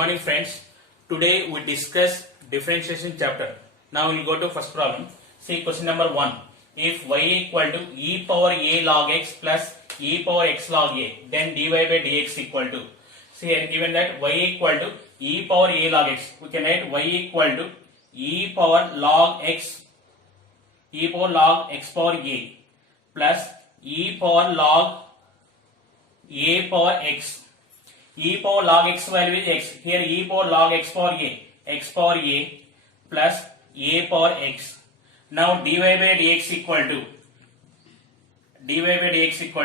morning friends. Today we discuss differentiation chapter. Now we will go to first problem. See question number 1. If y equal to e power a log x plus e power x log a, then dy by dx equal to. See here given that y equal to e power a log x. We can write y equal to e power log x power a plus e power log a power x. E power log x value is x. Here e power log x power a plus a power x. Now dy by dx equal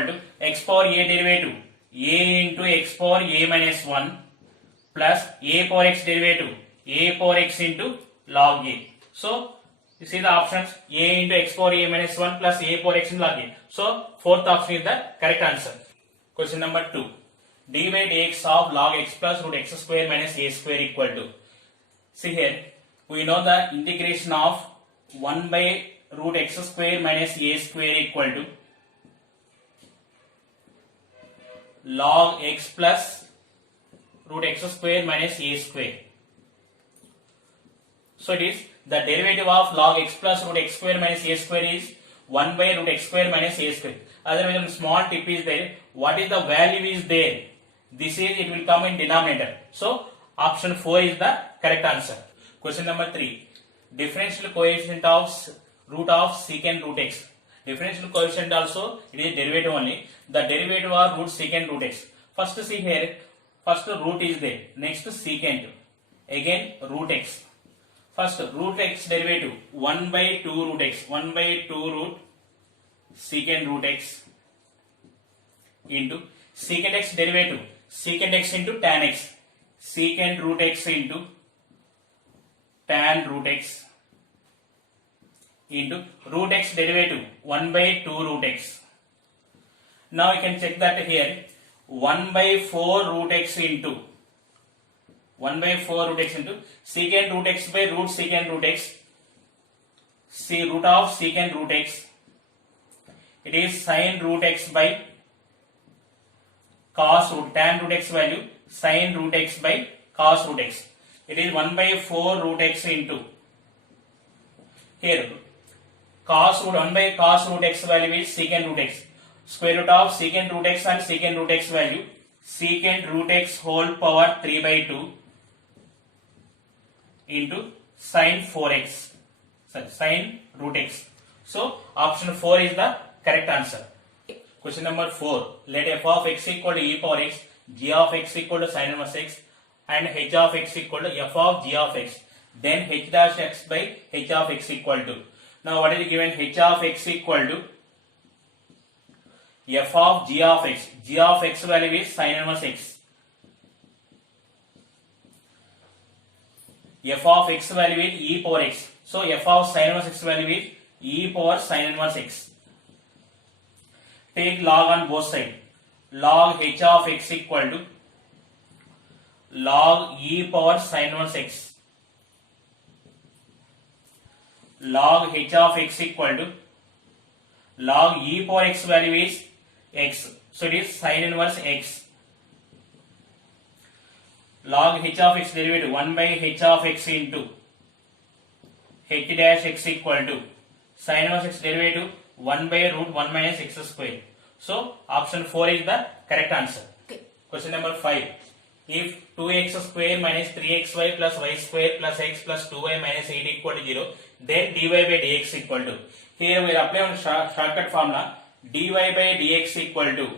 to x power a derivative a into x power a minus 1 plus a power x derivative a power x into log a. So you see the options a into x power a minus 1 plus a power x into log a. So fourth option is the correct answer. Question number 2. D by dx of log x plus root x square minus a square equal to. See here, we know the integration of 1 by root x square minus a square equal to log x plus root x square minus a square. So it is the derivative of log x plus root x square minus a square is 1 by root x square minus a square. Otherwise, a small tip is there. What is the value is there? This is, it will come in denominator. So option 4 is the correct answer. Question number 3. Differential coefficient of root of secant root x. Differential coefficient also, it is derivative only. The derivative of root secant root x. First see here, first root is there. Next secant. Again root x. First root x derivative 1 by 2 root x. 1 by 2 root secant root x into secant x derivative secant x into tan x, secant root x into tan root x into root x derivative 1 by 2 root x. Now you can check that here 1 by 4 root x into secant root x by root secant root x, see root of secant root x, it is sin root x by cos root, tan root x value sin root x by cos root x. It is 1 by 4 root x into here cos root 1 by cos root x value is secant root x. Square root of secant root x and secant root x value secant root x whole power 3 by 2 into sin 4x. Sorry, sin root x. So option 4 is the correct answer. Question number 4. Let f of x equal to e power x, g of x equal to sin inverse x, and h of x equal to f of g of x. Then h dash x by h of x equal to. Now what is given? H of x equal to f of g of x. G of x value is sin inverse x. F of x value is e power x. So f of sin inverse x value is e power sin inverse x. Take log on both sides. Log h of x equal to log e power sin inverse x. Log h of x equal to log e power x value is x. So it is sin inverse x. Log h of x derivative 1 by h of x into h dash x equal to sin inverse x derivative 1 by root 1 minus x square. So option 4 is the correct answer. Okay. Question number 5. If 2x square minus 3xy plus y square plus x plus 2y minus 8 equal to 0, then dy by dx equal to. Here we are applying shortcut formula. Dy by dx equal to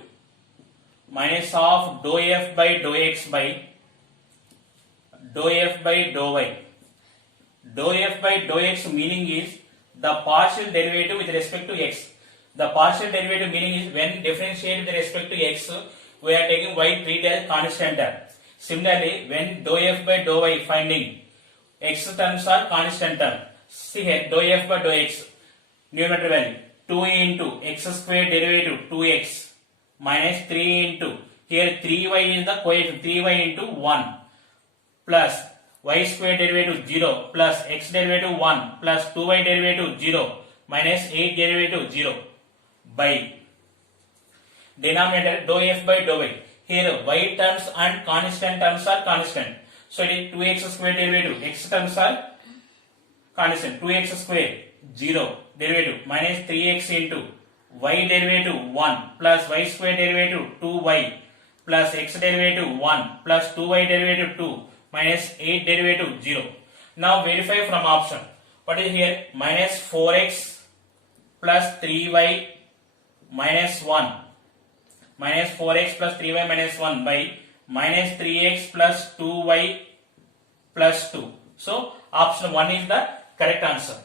minus of dou f by dou x by dou f by dou y. Dou f by dou x meaning is the partial derivative with respect to x. The partial derivative meaning is when differentiated with respect to x, we are taking y treated as constant term. Similarly, when dou f by dou y finding x terms are constant term. See here dou f by dou x numerator value 2 into x square derivative 2x minus 3 into here 3y is the coefficient 3y into 1 plus y square derivative 0 plus x derivative 1 plus 2y derivative 0 minus 8 derivative 0 by denominator dou f by dou y. Here y terms and constant terms are constant. So it is 2x square derivative. X terms are constant. 2x square 0 derivative minus 3x into y derivative 1 plus y square derivative 2y plus x derivative 1 plus 2y derivative 2 minus 8 derivative 0. Now verify from option. What is here? Minus 4x plus 3y minus 1. Minus 4x plus 3y minus 1 by minus 3x plus 2y plus 2. So option 1 is the correct answer.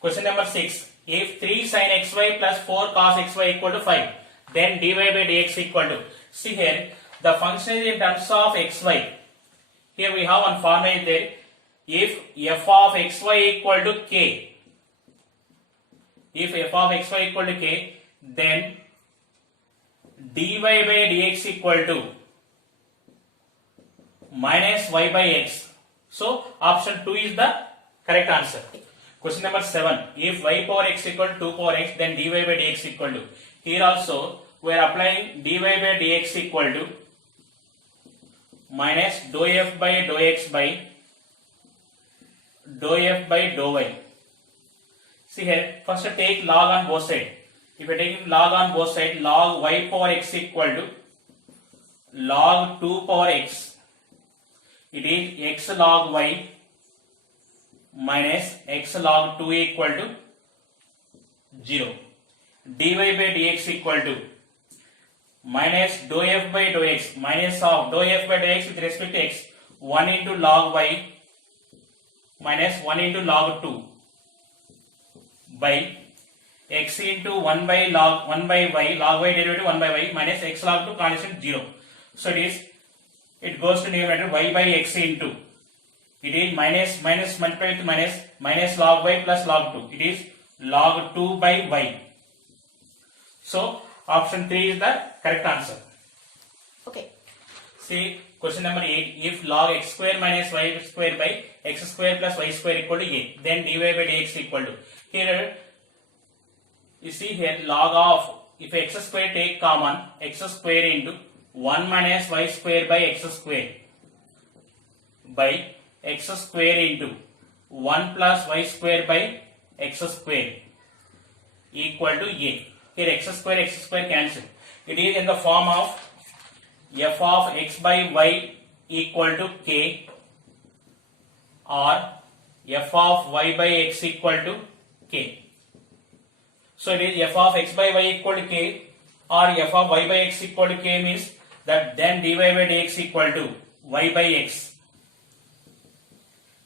Question number 6. If 3 sin xy plus 4 cos xy equal to 5, then dy by dx equal to. See here, the function is in terms of xy. Here we have one formula is there. If f of xy equal to k, if f of xy equal to k, then dy by dx equal to minus y by x. So option 2 is the correct answer. Question number 7. If y power x equal to 2 power x, then dy by dx equal to. Here also we are applying dy by dx equal to minus dou f by dou x by dou f by dou y. See here, first take log on both sides. If you are taking log on both sides, log y power x equal to log 2 power x. It is x log y minus x log 2 equal to 0. dy by dx equal to minus dou f by dou x, minus of dou f by dou x with respect to x, 1 into log y minus 1 into log 2 by x into 1 by log 1 by y, log y derivative 1 by y minus x log 2 constant 0. So it goes to numerator y by x into, it is minus multiplied with minus log y plus log 2. It is log 2 by y. So option 3 is the correct answer. Okay. See question number 8. If log x square minus y square by x square plus y square equal to a, then dy by dx equal to. Here you see here log of, if x square take common, x square into 1 minus y square by x square by x square into 1 plus y square by x square equal to a. Here x square cancel. It is in the form of f of x by y equal to k, or f of y by x equal to k. So it is f of x by y equal to k, or f of y by x equal to k means that then dy by dx equal to y by x.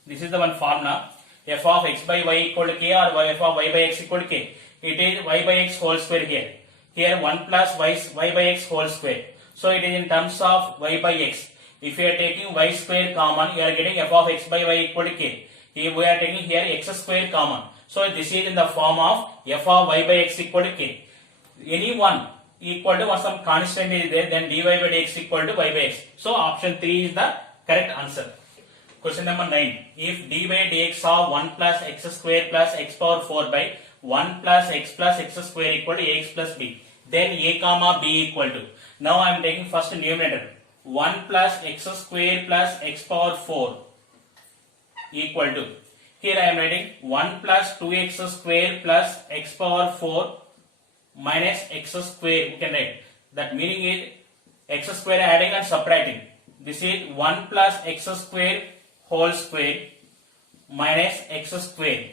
This is the one formula. F of x by y equal to k, or f of y by x equal to k. It is y by x whole square here. Here 1 plus y by x whole square. So it is in terms of y by x. If you are taking y square common, you are getting f of x by y equal to k. Here we are taking here x square common. So this is in the form of f of y by x equal to k. Any one equal to or some constant is there, then dy by dx equal to y by x. So option 3 is the correct answer. Question number 9. If dy by dx of 1 plus x square plus x power 4 by 1 plus x square equal to ax plus b, then a comma b equal to. Now I am taking first numerator. 1 plus x square plus x power 4 equal to. Here I am writing 1 plus 2x square plus x power 4 minus x square. We can write. That meaning is x square adding and subtracting. This is 1 plus x square whole square minus x square.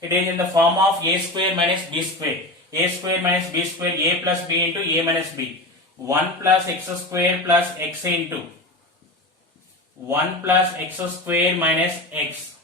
It is in the form of a square minus b square. A square minus b square, a plus b into a minus b. 1 plus x square plus x into 1 plus x square minus x.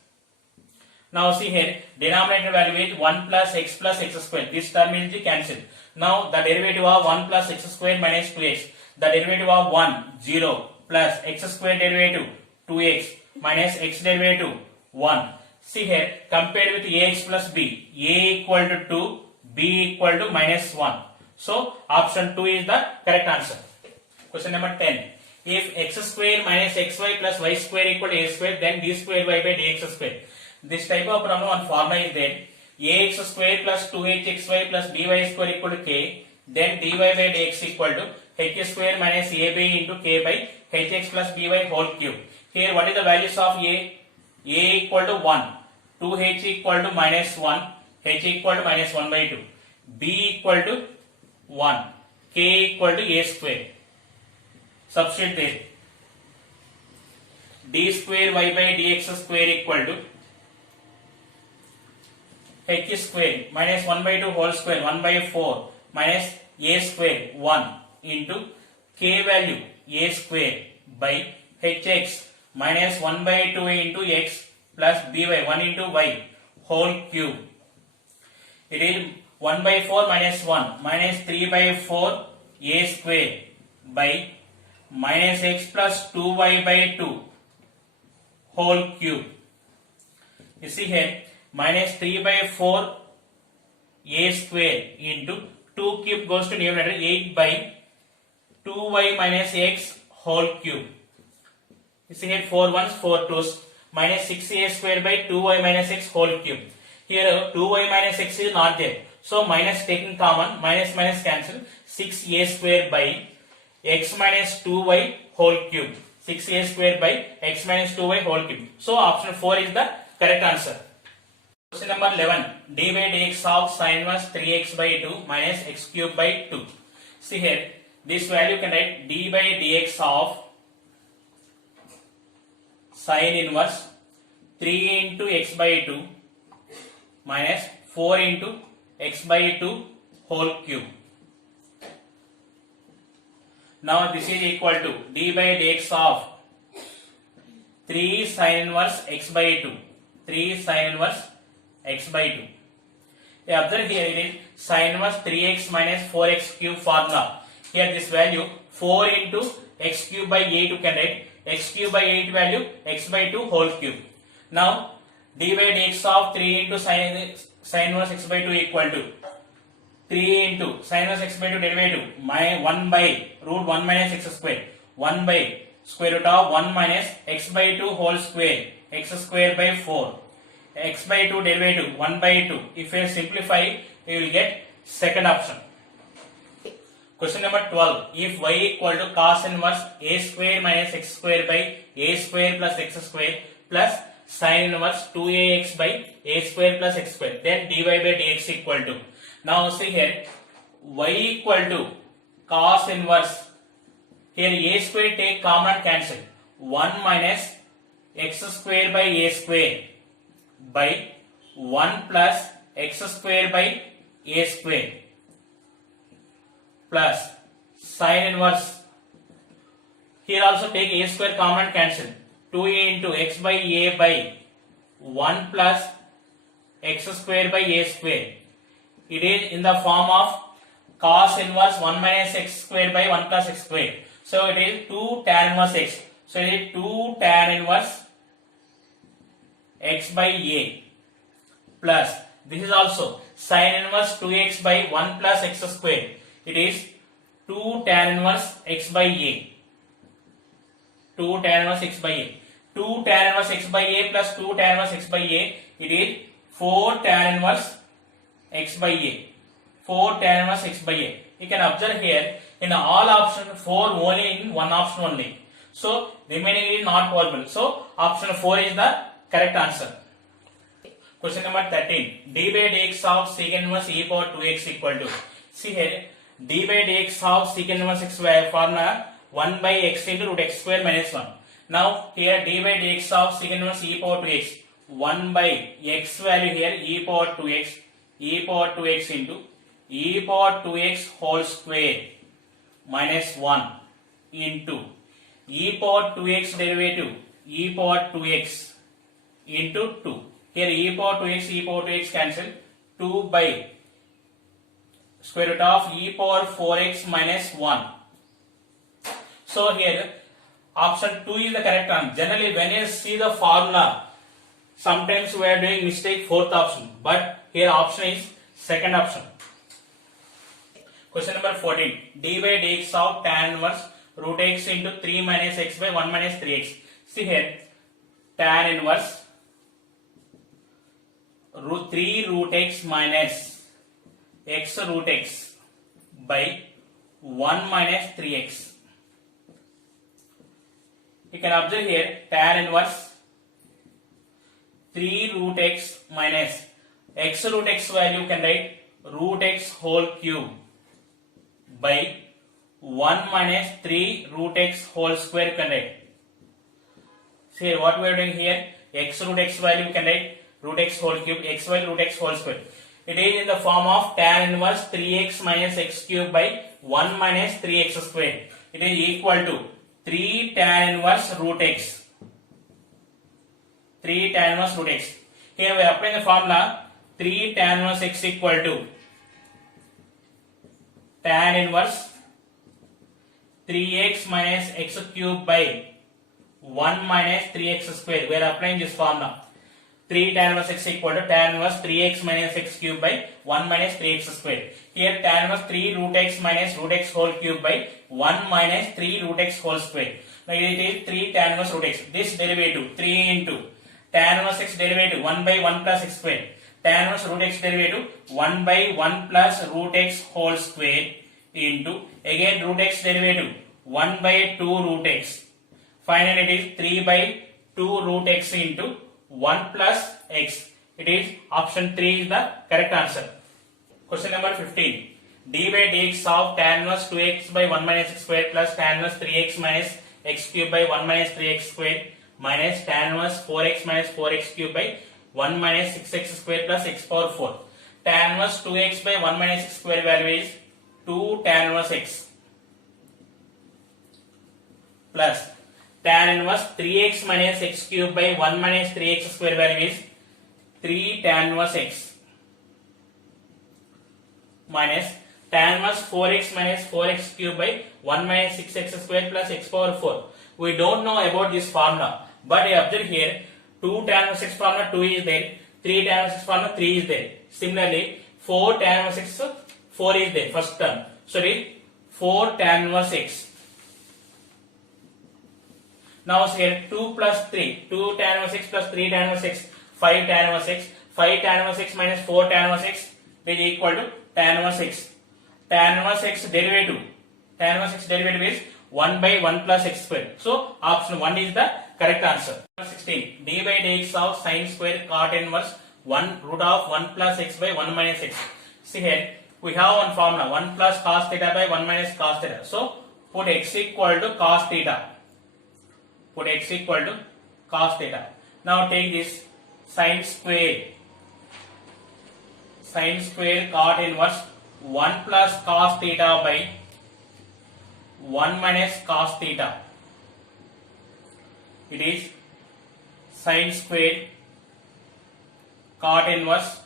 Now see here, denominator value is 1 plus x square. This term will be cancelled. Now the derivative of 1 plus x square minus 2x. The derivative of 1, 0 plus x square derivative 2x minus x derivative 1. See here, compared with ax plus b, a equal to 2, b equal to minus 1. So option 2 is the correct answer. Question number 10. If x square minus xy plus y square equal to a square, then d square y by dx square. This type of problem one formula is there. Ax square plus 2hxy plus dy square equal to k, then dy by dx equal to h square minus ab into k by hx plus by whole cube. Here what is the values of A? A equal to 1, 2H equal to minus 1, H equal to minus 1 by 2, B equal to 1, K equal to A square. Substitute there. D square y by dx square equal to H square minus 1 by 2 whole square 1 by 4 minus A square 1 into K value A square by Hx minus 1 by 2 into x plus by 1 into y whole cube. It is 1 by 4 minus 1 minus 3 by 4 A square by minus x plus 2y by 2 whole cube. You see here minus 3 by 4 A square into 2 cube goes to numerator 8 by 2y minus x whole cube. You see here 4 ones 4 twos minus 6a square by 2y minus x whole cube. Here 2y minus x is not there. So minus taking common, minus minus cancel, 6a square by x minus 2y whole cube. 6a square by x minus 2y whole cube. So option 4 is the correct answer. Question number 11. D by dx of sin inverse 3x by 2 minus x cube by 2. See here, this value can write d by dx of sin inverse 3 into x by 2 minus 4 into x by 2 whole cube. Now this is equal to d by dx of 3 sin inverse x by 2. 3 sin inverse x by 2. Observe here it is sin inverse 3x minus 4x cube formula. Here this value 4 into x cube by 8 you can write x cube by 8 value x by 2 whole cube. Now d by dx of 3 into sin inverse x by 2 equal to 3 into sin inverse x by 2 derivative 1 by root 1 minus x square 1 by square root of 1 minus x by 2 whole square x square by 4 x by 2 derivative 1 by 2. If you simplify you will get second option. Question number 12. If y equal to cos inverse a square minus x square by a square plus x square plus sin inverse 2ax by a square plus x square, then dy by dx equal to. Now see here y equal to cos inverse. Here a square take common cancel. 1 minus x square by a square by 1 plus x square by a square plus sin inverse. Here also take a square common cancel. 2a into x by a by 1 plus x square by a square. It is in the form of cos inverse 1 minus x square by 1 plus x square. So it is 2 tan inverse x. So it is 2 tan inverse x by a plus this is also sin inverse 2x by 1 plus x square. It is 2 tan inverse x by a. 2 tan inverse x by a. 2 tan inverse x by a plus 2 tan inverse x by a. It is 4 tan inverse x by a. 4 tan inverse x by a. You can observe here in all option 4 only in one option only. So remaining is not possible. So option 4 is the correct answer. Question number 13. D by dx of secant inverse e power 2x equal to. See here d by dx of secant inverse x formula 1 by x into root x square minus 1. Now here d by dx of secant inverse e power 2x 1 by x value here e power 2x into e power 2x whole square minus 1 into e power 2x derivative e power 2x into 2. Here e power 2x cancel. 2 by square root of e power 4x minus 1. So here option 2 is the correct one. Generally when you see the formula, sometimes we are doing mistake fourth option, but here option is second option. Question number 14. D by dx of tan inverse root x into 3 minus x by 1 minus 3x. See here tan inverse root 3 root x minus x root x by 1 minus 3x. You can observe here tan inverse 3 root x minus x root x value you can write root x whole cube by 1 minus 3 root x whole square you can write. See what we are doing here, x root x value you can write root x whole cube, x value root x whole square. It is in the form of tan inverse 3x minus x cube by 1 minus 3x square. It is equal to 3 tan inverse root x. 3 tan inverse root x. Here we apply the formula 3 tan inverse x equal to tan inverse 3x minus x cube by 1 minus 3x square. We are applying this formula. 3 tan inverse x equal to tan inverse 3x minus x cube by 1 minus 3x square. Here tan inverse 3 root x minus root x whole cube by 1 minus 3 root x whole square. Now it is 3 tan inverse root x. This derivative 3 into tan inverse x derivative 1 by 1 plus x square. Tan inverse root x derivative 1 by 1 plus root x whole square into again root x derivative 1 by 2 root x. Finally it is 3 by 2 root x into 1 plus x. It is option 3 is the correct answer. Question number 15. D by dx of tan inverse 2x by 1 minus x square plus tan inverse 3x minus x cube by 1 minus 3x square minus tan inverse 4x minus 4x cube by 1 minus 6x square plus x power 4. Tan inverse 2x by 1 minus x square value is 2 tan inverse x plus tan inverse 3x minus x cube by 1 minus 3x square value is 3 tan inverse x minus tan inverse 4x minus 4x cube by 1 minus 6x square plus x power 4. We don't know about this formula, but I observe here 2 tan inverse x formula 2 is there, 3 tan inverse x formula 3 is there. Similarly 4 tan inverse x 4 is there first term. So it is 4 tan inverse x. Now here 2 plus 3, 2 tan inverse x plus 3 tan inverse x, 5 tan inverse x, 5 tan inverse x minus 4 tan inverse x is equal to tan inverse x. Tan inverse x derivative is 1 by 1 plus x square. So option 1 is the correct answer. 16. D by dx of sin square cot inverse 1 root of 1 plus x by 1 minus x. See here we have one formula 1 plus cos theta by 1 minus cos theta. So put x equal to cos theta. Put x equal to cos theta. Now take this sin square cot inverse 1 plus cos theta by 1 minus cos theta. It is sin square cot inverse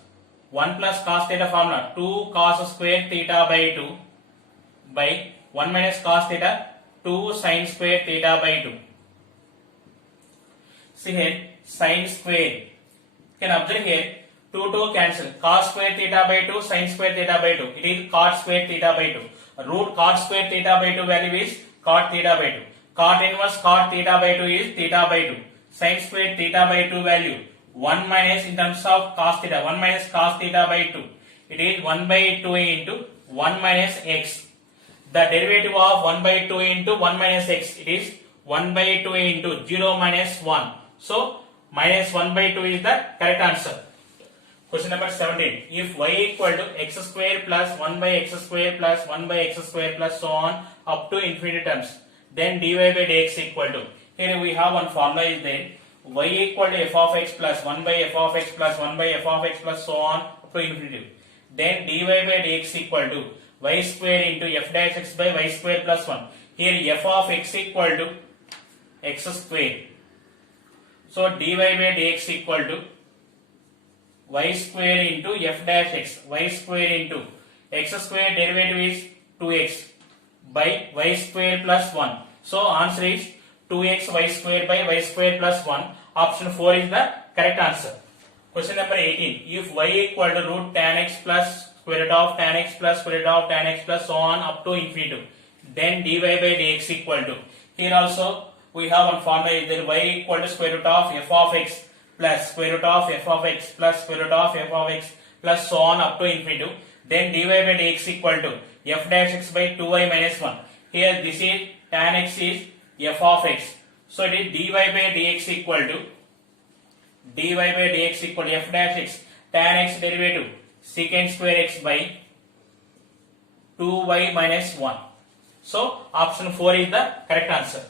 1 plus cos theta formula 2 cos square theta by 2 by 1 minus cos theta 2 sin square theta by 2. See here sin square. You can observe here 2 cancel. Cos square theta by 2 sin square theta by 2. It is cot square theta by 2. Root cot square theta by 2 value is cot theta by 2. Cot inverse cot theta by 2 is theta by 2. Sin square theta by 2 value 1 minus in terms of cos theta 1 minus cos theta by 2. It is 1 by 2 into 1 minus x. The derivative of 1 by 2 into 1 minus x, it is 1 by 2 into 0 minus 1. So minus 1 by 2 is the correct answer. Question number 17. If y equal to x square plus 1 by x square plus 1 by x square plus so on up to infinity terms, then dy by dx equal to, here we have one formula is there, y equal to f of x plus 1 by f of x plus 1 by f of x plus so on up to infinity. Then dy by dx equal to y square into f dash x by y square plus 1. Here f of x equal to x square. So dy by dx equal to y square into f dash x, y square into x square derivative is 2x by y square plus 1. So answer is 2x y square by y square plus 1. Option 4 is the correct answer. Question number 18. If y equal to root tan x plus square root of tan x plus square root of tan x plus so on up to infinity, then dy by dx equal to, here also we have one formula is there, y equal to square root of f of x plus square root of f of x plus square root of f of x plus so on up to infinity. Then dy by dx equal to f dash x by 2y minus 1. Here this is tan x is f of x. So it is dy by dx equal to f dash x tan x derivative secant square x by 2y minus 1. So option 4 is the correct answer.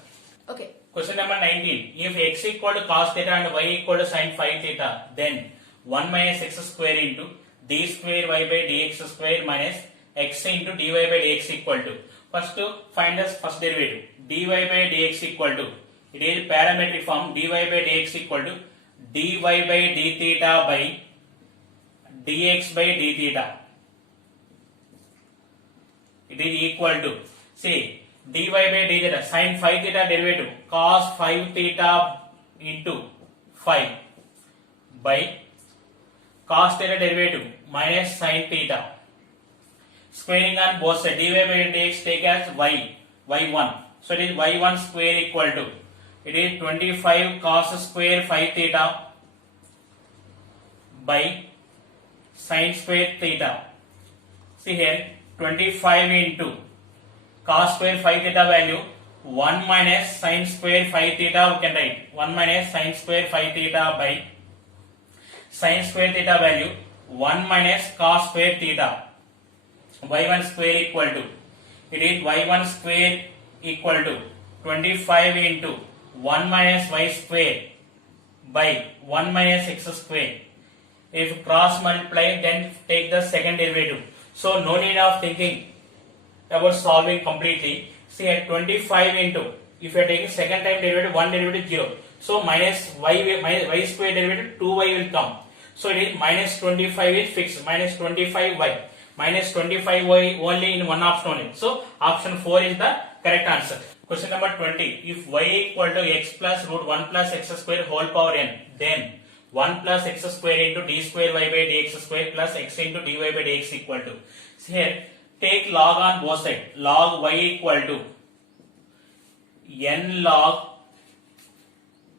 Okay. Question number 19. If x equal to cos theta and y equal to sin phi theta, then 1 minus x square into d square y by dx square minus x into dy by dx equal to. First to find the first derivative. Dy by dx equal to, it is parametric form, dy by dx equal to dy by d theta by dx by d theta. It is equal to, see, dy by d theta, sin phi theta derivative, cos phi theta into phi by cos theta derivative minus sin theta. Squaring on both sides, dy by dx take as y1. So it is y1 square equal to, it is 25 cos square phi theta by sin square theta. See here, 25 into cos square phi theta value 1 minus sin square phi theta, we can write 1 minus sin square phi theta by sin square theta value 1 minus cos square theta. Y1 square equal to, it is y1 square equal to 25 into 1 minus y square by 1 minus x square. If cross multiply, then take the second derivative. So no need of thinking about solving completely. See at 25 into, if you are taking second time derivative, one derivative 0. So minus y square derivative 2y will come. So it is minus 25 is fixed, minus 25y. Minus 25y only in one option only. So option 4 is the correct answer. Question number 20. If y equal to x plus root 1 plus x square whole power n, then 1 plus x square into d square y by dx square plus x into dy by dx equal to. So here take log on both sides. Log y equal to n log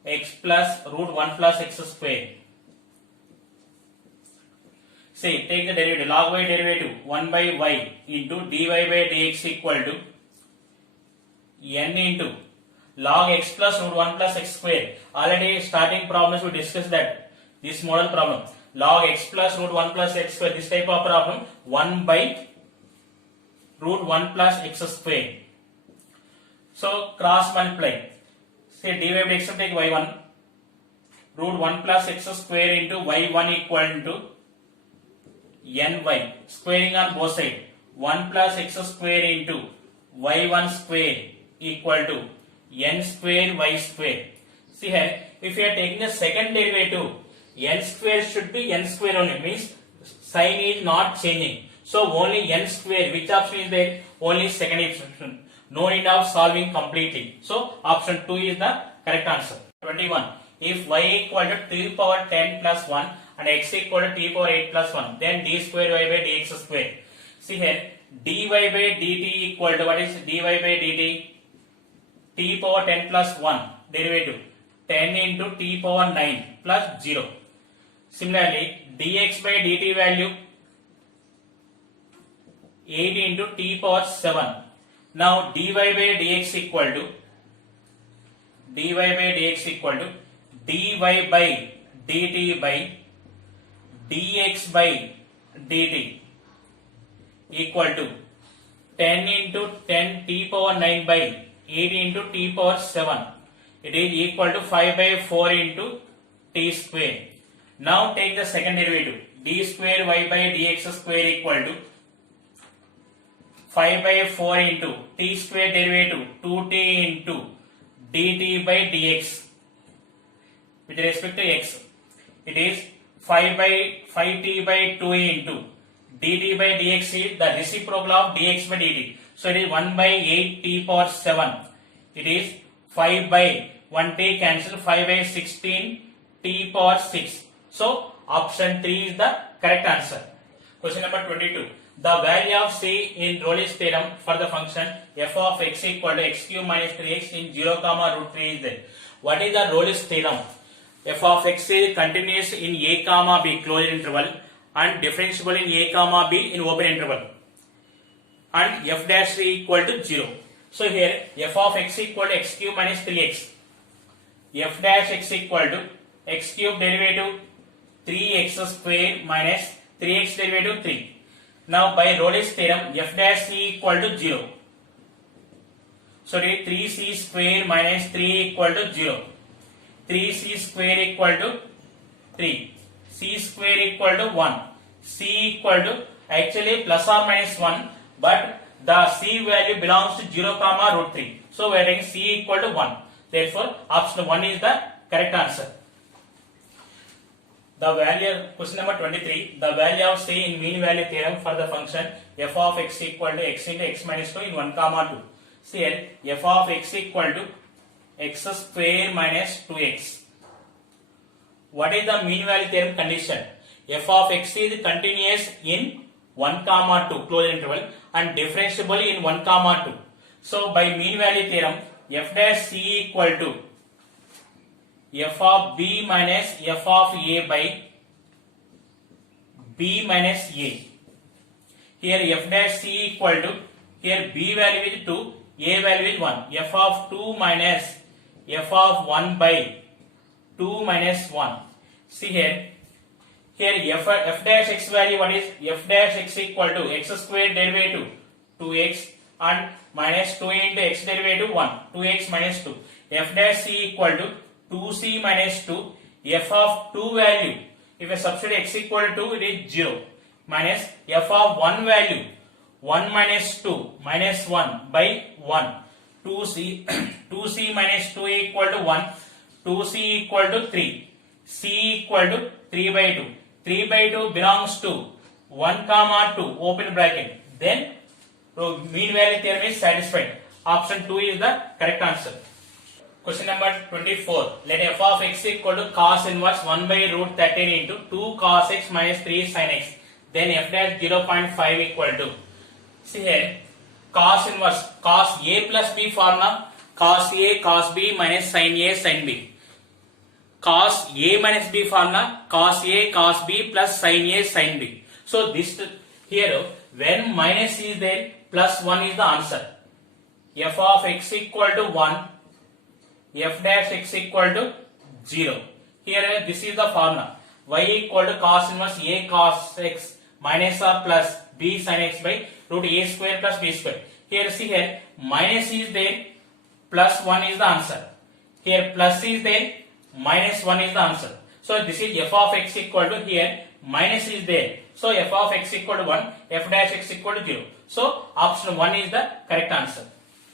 x plus root 1 plus x square. See, take the derivative, log y derivative 1 by y into dy by dx equal to n into log x plus root 1 plus x square. Already starting problems we discussed that, this model problem. Log x plus root 1 plus x square, this type of problem, 1 by root 1 plus x square. So cross multiply. Say dy by dx take y1, root 1 plus x square into y1 equal to ny, squaring on both sides, 1 plus x square into y1 square equal to n square y square. See here, if you are taking the second derivative, n square should be n square only, means sign is not changing. So only n square, which option is there? Only second option. No need of solving completely. So option 2 is the correct answer. 21. If y equal to t power 10 plus 1 and x equal to t power 8 plus 1, then d square y by dx square. See here, dy by dt equal to, what is dy by dt? T power 10 plus 1 derivative 10 into t power 9 plus 0. Similarly, dx by dt value 8 into t power 7. Now dy by dx equal to dy by dt by dx by dt equal to 10 into 10 t power 9 by 8 into t power 7. It is equal to 5 by 4 into t square. Now take the second derivative. D square y by dx square equal to 5 by 4 into t square derivative 2t into dt by dx with respect to x. It is 5 by 5t by 2 into dt by dx is the reciprocal of dx by dt. So it is 1 by 8 t power 7. It is 5 by 1t cancel, 5 by 16 t power 6. So option 3 is the correct answer. Question number 22. The value of c in Rolle's theorem for the function f of x equal to x cube minus 3x in 0 comma root 3 is there. What is the Rolle's theorem? F of x is continuous in a comma b closed interval and differentiable in a comma b in open interval, and f dash equal to 0. So here f of x equal to x cube minus 3x. f dash x equal to x cube derivative 3x square minus 3x derivative 3. Now by Rolle's theorem, f dash c equal to 0. So 3c square minus 3 equal to 0. 3c square equal to 3. C square equal to 1. C equal to actually plus or minus 1, but the c value belongs to 0 comma root 3. So we are taking c equal to 1. Therefore option 1 is the correct answer. The value, question number 23, the value of c in mean value theorem for the function f of x equal to x into x minus 2 in 1 comma 2. See here, f of x equal to x square minus 2x. What is the mean value theorem condition? F of x is continuous in 1 comma 2 closed interval and differentiable in 1 comma 2. So by mean value theorem, f dash c equal to f of b minus f of a by b minus a. Here f dash c equal to, here b value is 2, a value is 1. F of 2 minus f of 1 by 2 minus 1. See here, f dash x value, what is f dash x equal to x square derivative 2x and minus 2 into x derivative 1, 2x minus 2. F dash c equal to 2c minus 2, f of 2 value, if I substitute x equal to 2, it is 0, minus f of 1 value, 1 minus 2 minus 1 by 1, 2c, 2c minus 2 equal to 1, 2c equal to 3, c equal to 3 by 2, 3 by 2 belongs to 1 comma 2 open bracket, then mean value theorem is satisfied. Option 2 is the correct answer. Question number 24. Let f of x equal to cos inverse 1 by root 13 into 2 cos x minus 3 sin x. Then f dash 0.5 equal to. See here, cos inverse, cos a plus b formula, cos a cos b minus sin a sin b. Cos a minus b formula, cos a cos b plus sin a sin b. So this here, when minus is there, plus 1 is the answer. F of x equal to 1, f dash x equal to 0. Here this is the formula. Y equal to cos inverse a cos x minus or plus b sin x by root a square plus b square. Here see here, minus is there, plus 1 is the answer. Here plus is there, minus 1 is the answer. So this is f of x equal to, here minus is there. So f of x equal to 1, f dash x equal to 0. So option 1 is the correct answer.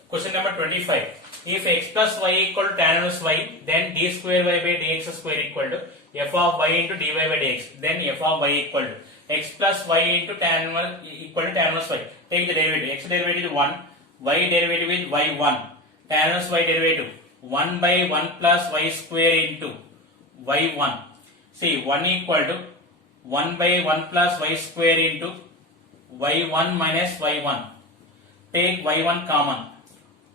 Question number 25. If x plus y equal to tan inverse y, then d square y by dx square equal to f of y into dy by dx. Then f of y equal to x plus y into tan inverse equal to tan inverse y. Take the derivative. X derivative is 1, y derivative is y1. Tan inverse y derivative 1 by 1 plus y square into y1. See, 1 equal to 1 by 1 plus y square into y1 minus y1. Take y1 common.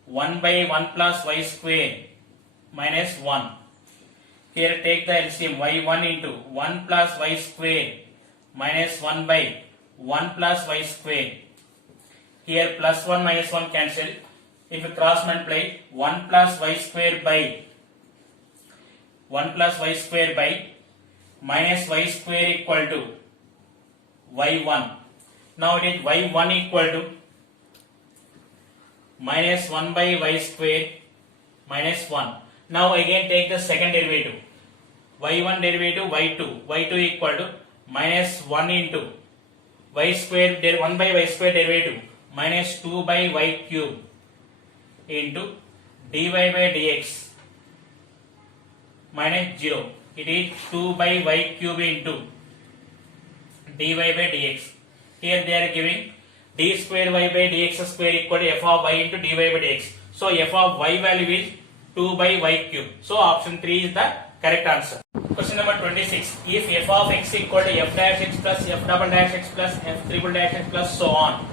1 by 1 plus y square minus 1. Here take the LCM, y1 into 1 plus y square minus 1 by 1 plus y square. Here plus 1 minus 1 cancel. If you cross multiply, 1 plus y square by 1 plus y square by minus y square equal to y1. Now it is y1 equal to minus 1 by y square minus 1. Now again take the second derivative. y1 derivative y2. y2 equal to minus 1 into y square, 1 by y square derivative minus 2 by y cube into dy by dx minus 0. It is 2 by y cube into dy by dx. Here they are giving d square y by dx square equal to f of y into dy by dx. So f of y value is 2 by y cube. So option 3 is the correct answer. Question number 26. If f of x equal to f dash x plus f double dash x plus f triple dash x plus so on,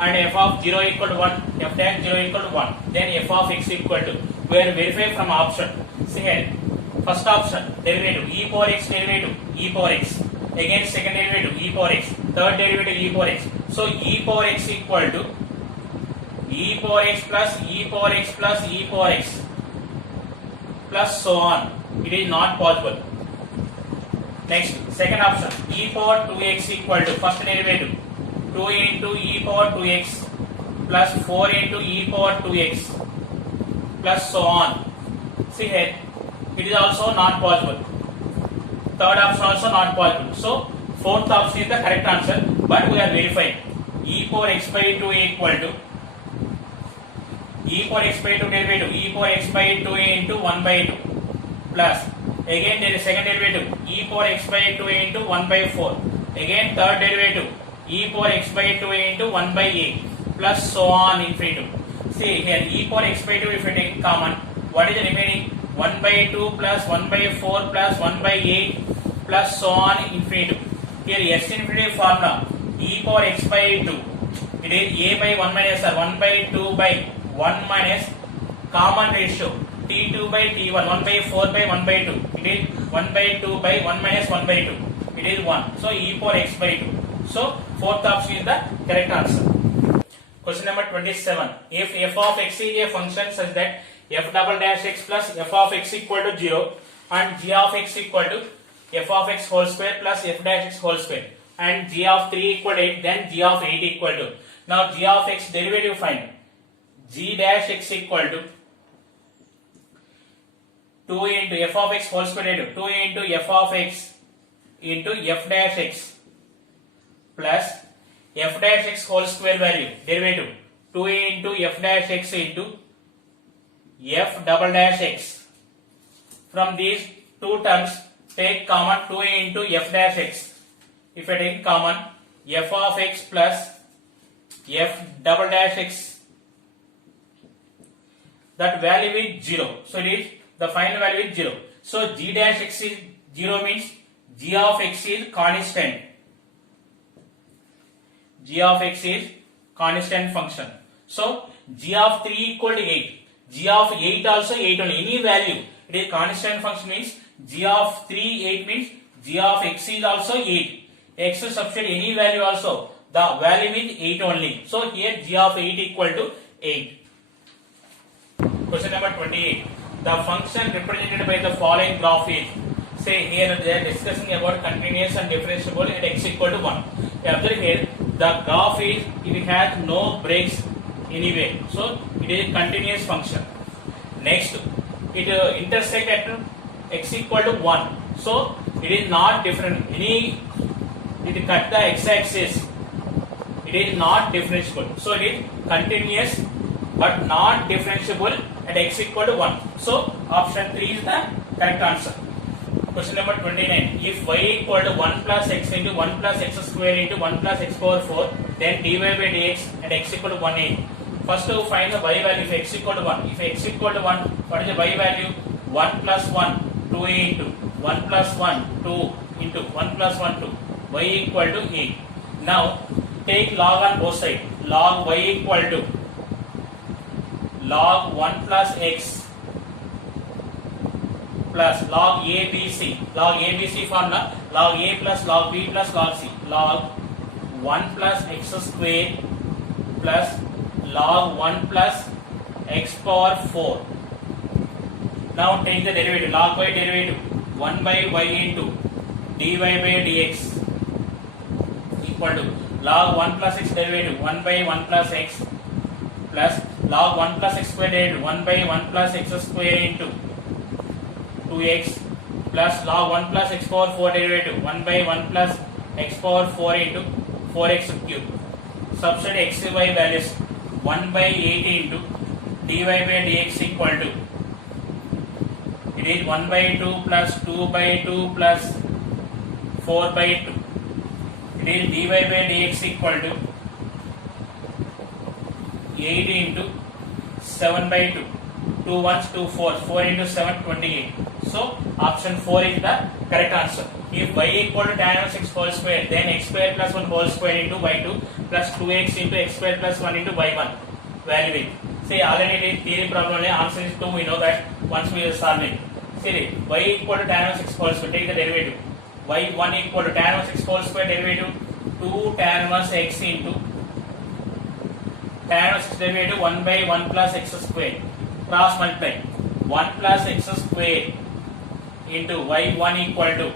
and f of 0 equal to 1, f dash 0 equal to 1, then f of x equal to, we are verify from option. See here, first option derivative e power x derivative e power x, again second derivative e power x, third derivative e power x. So e power x equal to e power x plus e power x plus e power x. plus so on. It is not possible. Next, second option, e power 2x equal to first derivative 2 into e power 2x plus 4 into e power 2x plus so on. See here, it is also not possible. Third option also not possible. So fourth option is the correct answer, but we are verifying. E power x by 2 equal to e power x by 2 derivative e power x by 2 into 1 by 2 plus again there is second derivative e power x by 2 into 1 by 4, again third derivative e power x by 2 into 1 by 8 plus so on infinitum. See here, e power x by 2 if you take common, what is the remaining? 1 by 2 plus 1 by 4 plus 1 by 8 plus so on infinitum. Here s infinitive formula e power x by 2, it is a by 1 minus r, 1 by 2 by 1 minus common ratio t2 by t1, 1 by 4 by 1 by 2, it is 1 by 2 by 1 minus 1 by 2, it is 1. So e power x by 2. So fourth option is the correct answer. Question number 27. If f of x is a function such that f double dash x plus f of x equal to 0 and g of x equal to f of x whole square plus f dash x whole square and g of 3 equal to 8, then g of 8 equal to. Now g of x derivative find. G dash x equal to 2 into f of x whole square derivative 2 into f of x into f dash x plus f dash x whole square value derivative 2 into f dash x into f double dash x. From these two terms take common 2 into f dash x. If I take common f of x plus f double dash x, that value is 0. So it is the final value is 0. So g dash x is 0 means g of x is constant. G of x is constant function. So g of 3 equal to 8. G of 8 also 8 only. Any value, it is constant function means g of 3 8 means g of x is also 8. X substitute any value also, the value is 8 only. So here g of 8 equal to 8. Question number 28. The function represented by the following graph is, say here they are discussing about continuous and differentiable at x equal to 1. Observe here, the graph is, it has no breaks anyway, so it is a continuous function. Next, it intersect at x equal to 1, so it is not different. It cut the x-axis, it is not differentiable, so it is continuous but not differentiable at x equal to 1. So option 3 is the correct answer. Question number 29. If y equal to 1 plus x into 1 plus x square into 1 plus x power 4, then dy by dx at x equal to 1 is. First to find the y value if x equal to 1. If x equal to 1, what is the y value? 1 plus 1, 2 into 1 plus 1, 2 into 1 plus 1, 2. Y equal to 8. Now take log on both sides. Log y equal to log 1 plus x plus log ABC. Log ABC formula log A plus log B plus log C. Log 1 plus x square plus log 1 plus x power 4. Now take the derivative. Log y derivative 1 by y into dy by dx equal to log 1 plus x derivative 1 by 1 plus x plus log 1 plus x square derivative 1 by 1 plus x square into 2x plus log 1 plus x power 4 derivative 1 by 1 plus x power 4 into 4x cube. Substitute x y values 1 by 8 into dy by dx equal to, it is 1 by 2 plus 2 by 2 plus 4 by 2. It is dy by dx equal to 8 into 7 by 2. 2 ones, 2 fours. 4 into 7, 28. So option 4 is the correct answer. If y equal to tan of x whole square, then x square plus 1 whole square into y2 plus 2x into x square plus 1 into y1. Value it. See, already it is theory problem. Answer is 2. We know that once we are solving. See, y equal to tan of x whole square. Take the derivative. Y1 equal to tan of x whole square derivative 2 tan inverse x into tan of x derivative 1 by 1 plus x square. Cross multiply. 1 plus x square into y1 equal to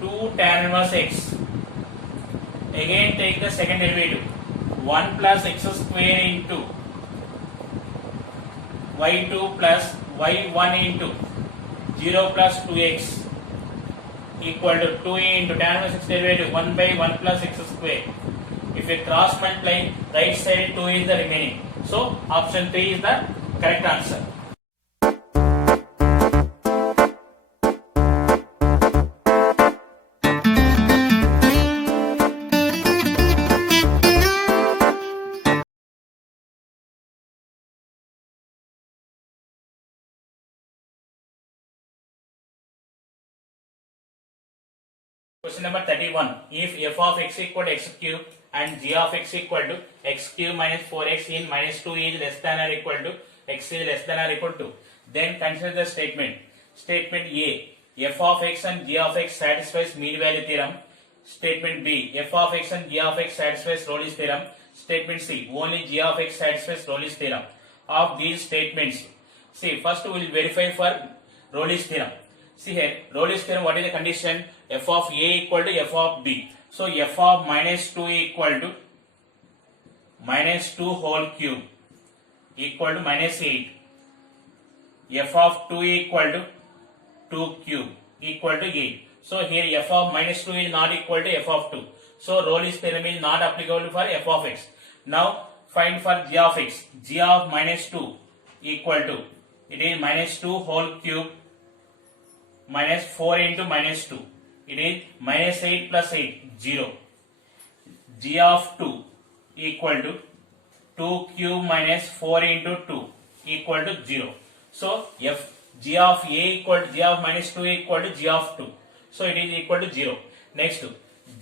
2 tan inverse x. Again take the second derivative. 1 plus x square into y2 plus y1 into 0 plus 2x equal to 2 into tan inverse x derivative 1 by 1 plus x square. If you cross multiply, right side 2 is the remaining. So option 3 is the correct answer. Question number 31. If f of x equal to x cube and g of x equal to x cube minus 4x in minus 2 is less than or equal to x is less than or equal to, then consider the statement. Statement A. F of x and g of x satisfies mean value theorem. Statement B. F of x and g of x satisfies Rolle's theorem. Statement C. Only g of x satisfies Rolle's theorem. Of these statements, see, first we will verify for Rolle's theorem. See here, Rolle's theorem, what is the condition? F of A equal to f of B. So f of minus 2 equal to minus 2 whole cube equal to minus 8. F of 2 equal to 2 cube equal to 8. So here f of minus 2 is not equal to f of 2. So Rolle's theorem is not applicable for f of x. Now find for g of x. G of minus 2 equal to, it is minus 2 whole cube minus 4 into minus 2. It is minus 8 plus 8, 0. G of 2 equal to 2 cube minus 4 into 2 equal to 0. So g of A equal to g of minus 2 equal to g of 2. So it is equal to 0. Next,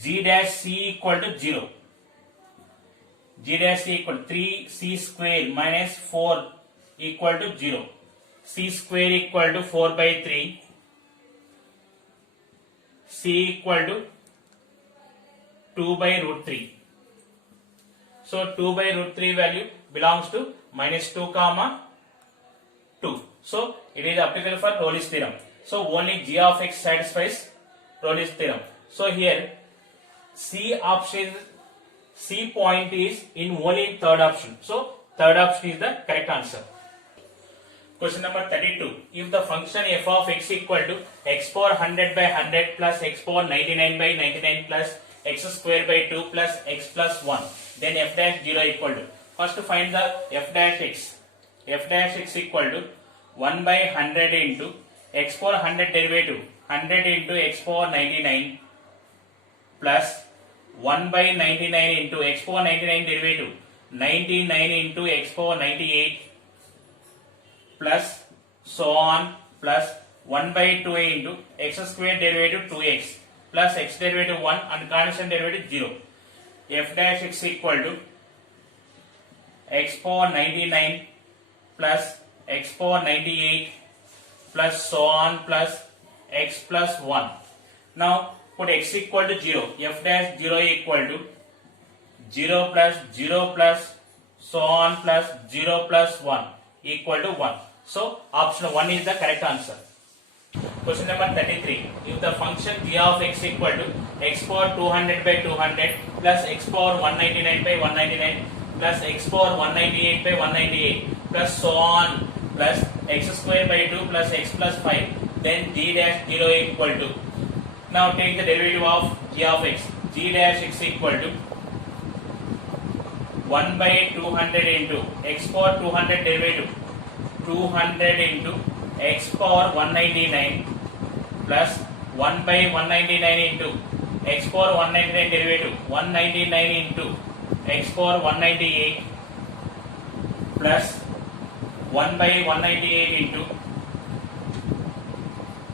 g dash c equal to 0. G dash c equal to 3c square minus 4 equal to 0. C square equal to 4 by 3. C equal to 2 by root 3. So 2 by root 3 value belongs to minus 2 comma 2. So it is applicable for Rolle's theorem. So only g of x satisfies Rolle's theorem. So here C option, C point is in only third option. So third option is the correct answer. Question number 32. If the function f of x equal to x power 100 by 100 plus x power 99 by 99 plus x square by 2 plus x plus 1, then f dash 0 equal to. First to find the f dash x. F dash x equal to 1 by 100 into x power 100 derivative 100 into x power 99 plus 1 by 99 into x power 99 derivative 99 into x power 98 plus so on plus 1 by 2 into x square derivative 2x plus x derivative 1 and constant derivative 0. F dash x equal to x power 99 plus x power 98 plus so on plus x plus 1. Now put x equal to 0. F dash 0 equal to 0 plus so on plus 0 plus 1 equal to 1. So option 1 is the correct answer. Question number 33. If the function g of x equal to x power 200 by 200 plus x power 199 by 199 plus x power 198 by 198 plus so on plus x square by 2 plus x plus 5, then g dash 0 equal to. Now take the derivative of g of x. G dash x equal to 1 by 200 into x power 200 derivative 200 into x power 199 plus 1 by 199 into x power 199 derivative 199 into x power 198 plus 1 by 198 into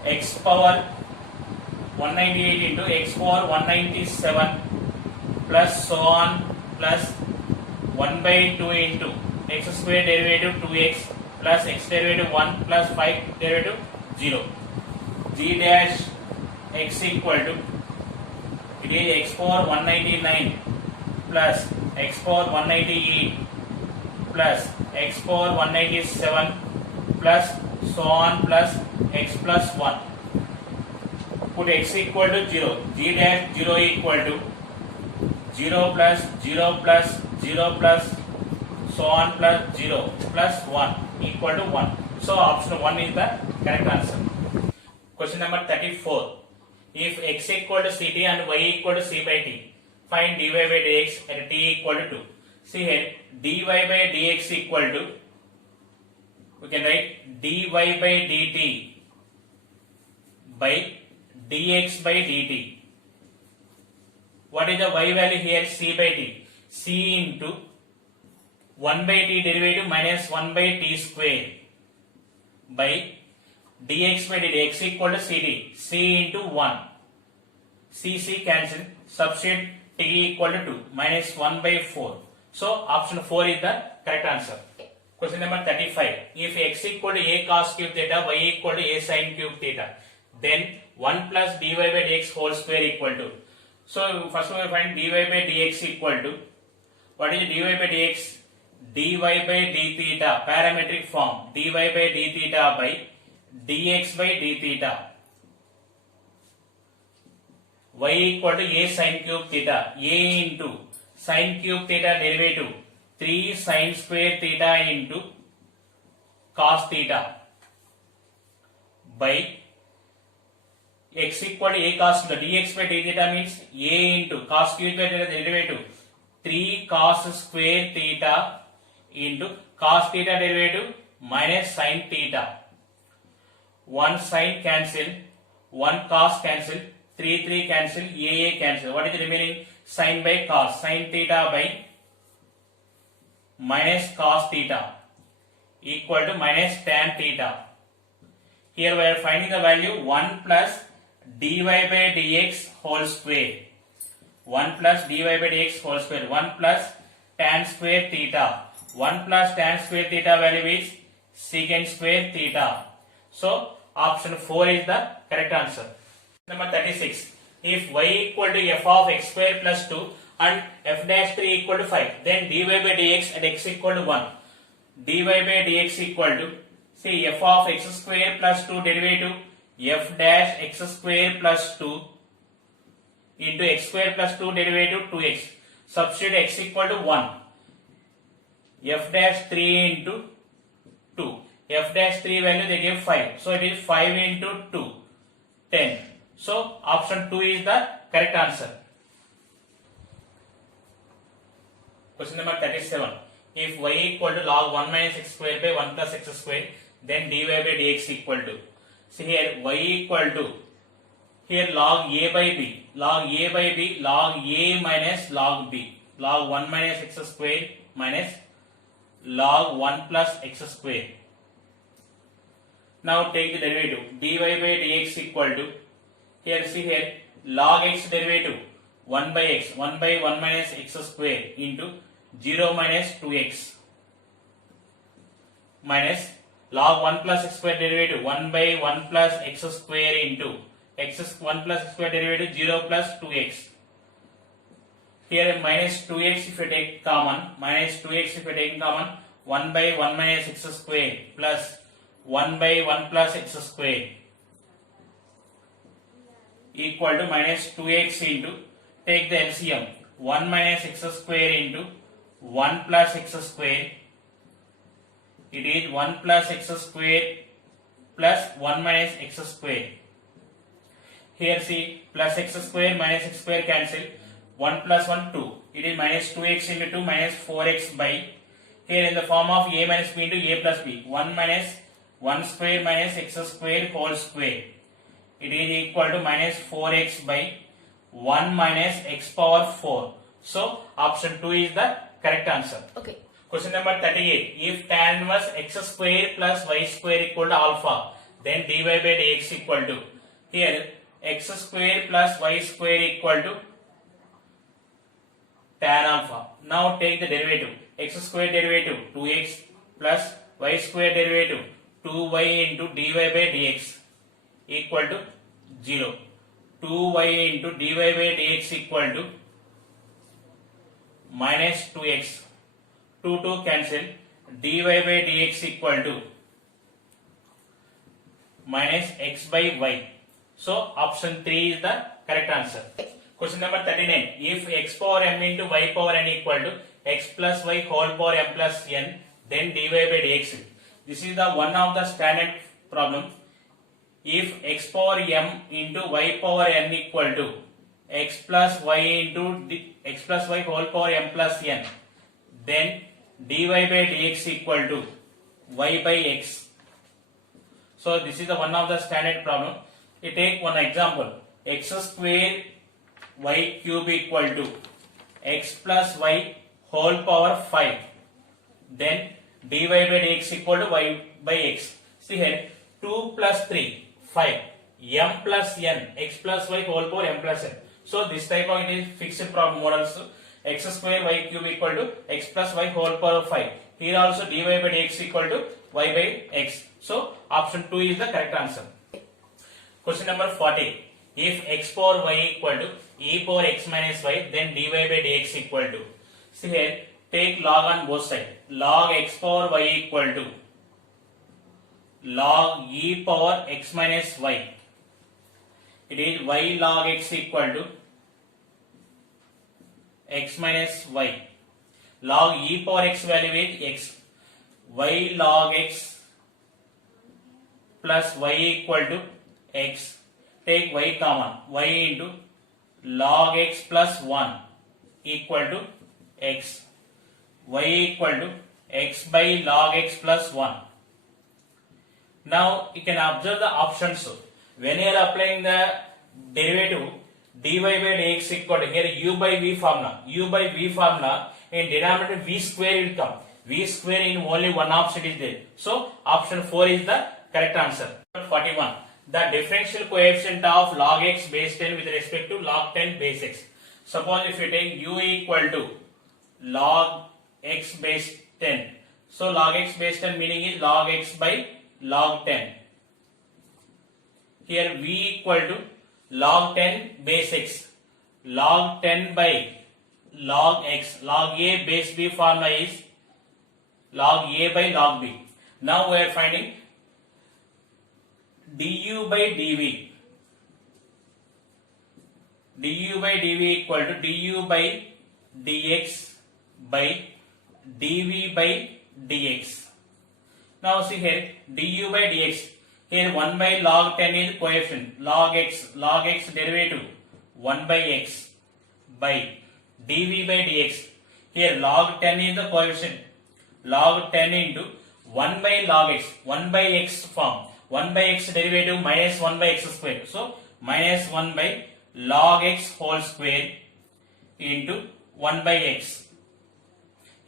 x power 198 into x power 197 plus so on plus 1 by 2 into x square derivative 2x plus x derivative 1 plus 5 derivative 0. G dash x equal to, it is x power 199 plus x power 198 plus x power 197 plus so on plus x plus 1. Put x equal to 0. G dash 0 equal to 0 plus 0 plus 0 plus so on plus 0 plus 1 equal to 1. So option 1 is the correct answer. Question number 34. If x equal to ct and y equal to c by t, find dy by dx at t equal to 2. See here, dy by dx equal to, we can write dy by dt by dx by dt. What is the y value here? C by t. C into 1 by t derivative minus 1 by t square by dx by dt. X equal to ct. C into 1. C cancel. Substitute t equal to 2 minus 1 by 4. So option 4 is the correct answer. Question number 35. If x equal to a cos cube theta, y equal to a sin cube theta, then 1 plus dy by dx whole square equal to. So first we find dy by dx equal to, what is dy by dx? Dy by d theta, parametric form, dy by d theta by dx by d theta. Y equal to a sin cube theta, a into sin cube theta derivative 3 sin square theta into cos theta by x equal to a cos theta. Dx by d theta means a into cos cube theta derivative 3 cos square theta into cos theta derivative minus sin theta. 1 sin cancel, 1 cos cancel, 3 cancel, a cancel. What is the remaining? Sin by cos, sin theta by minus cos theta equal to minus tan theta. Here we are finding the value 1 plus dy by dx whole square. 1 plus dy by dx whole square. 1 plus tan square theta. 1 plus tan square theta value is secant square theta. So option 4 is the correct answer. Number 36. If y equal to f of x square plus 2 and f dash 3 equal to 5, then dy by dx at x equal to 1. Dy by dx equal to, see, f of x square plus 2 derivative f dash x square plus 2 into x square plus 2 derivative 2x. Substitute x equal to 1. F dash 3 into 2. F dash 3 value they give 5. So it is 5 into 2. 10. So option 2 is the correct answer. Question number 37. If y equal to log 1 minus x square by 1 plus x square, then dy by dx equal to. See here, y equal to, here log a by b, log a by b, log a minus log b, log 1 minus x square minus log 1 plus x square. Now take the derivative. Dy by dx equal to, here see here, log x derivative 1 by x, 1 by 1 minus x square into 0 minus 2x minus log 1 plus x square derivative 1 by 1 plus x square into x 1 plus x square derivative 0 plus 2x. Here minus 2x if you take common, minus 2x if you take common, 1 by 1 minus x square plus 1 by 1 plus x square equal to minus 2x into, take the LCM, 1 minus x square into 1 plus x square, it is 1 plus x square plus 1 minus x square. Here see, plus x square minus x square cancel, 1 plus 1 2, it is minus 2x into 2 minus 4x by, here in the form of a minus b into a plus b, 1 minus 1 square minus x square whole square, it is equal to minus 4x by 1 minus x power 4. So option 2 is the correct answer. Okay. Question number 38. If tan inverse x square plus y square equal to alpha, then dy by dx equal to, here x square plus y square equal to tan alpha. Now take the derivative. X square derivative 2x plus y square derivative 2y into dy by dx equal to 0. 2y into dy by dx equal to minus 2x. 2 cancel, dy by dx equal to minus x by y. So option 3 is the correct answer. Question number 39. If x power m into y power n equal to x plus y whole power m plus n, then dy by dx. This is the one of the standard problem. If x power m into y power n equal to x plus y into x plus y whole power m plus n, then dy by dx equal to y by x. So this is the one of the standard problem. We take one example. X square y cube equal to x plus y whole power 5. Then dy by dx equal to y by x. See here, 2 plus 3, 5. M plus n, x plus y whole power m plus n. So this type of it is fixed problem models. X square y cube equal to x plus y whole power 5. Here also dy by dx equal to y by x. So option 2 is the correct answer. Question number 40. If x power y equal to e power x minus y, then dy by dx equal to. See here, take log on both sides. Log x power y equal to log e power x minus y. It is y log x equal to x minus y. Log e power x value is x. Y log x plus y equal to x. Take y common. Y into log x plus 1 equal to x. Y equal to x by log x plus 1. Now you can observe the options. When you are applying the derivative, dy by dx equal to here u by v formula. U by v formula, in denominator v square will come. V square in only one option is there. So option 4 is the correct answer. 41. The differential coefficient of log x base 10 with respect to log 10 base x. Suppose if you take u equal to log x base 10. So log x base 10 meaning is log x by log 10. Here v equal to log 10 base x. Log 10 by log x. Log a base b formula is log a by log b. Now we are finding du by dv. Du by dv equal to du by dx by dv by dx. Now see here, du by dx. Here 1 by log 10 is coefficient. Log x derivative 1 by x by dv by dx. Here log 10 is the coefficient. Log 10 into 1 by log x. 1 by x form. 1 by x derivative minus 1 by x square. So minus 1 by log x whole square into 1 by x.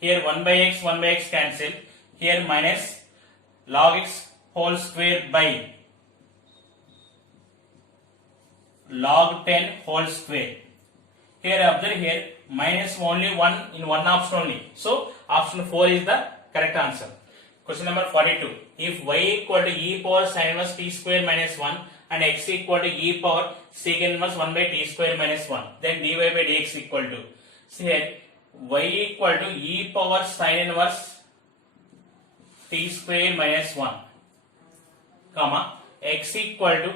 Here 1 by x cancel. Here minus log x whole square by log 10 whole square. Here observe here minus only 1 in one option only. So option 4 is the correct answer. Question number 42. If y equal to e power sin inverse t square minus 1 and x equal to e power secant inverse 1 by t square minus 1, then dy by dx equal to. See here, y equal to e power sin inverse t square minus 1, comma, x equal to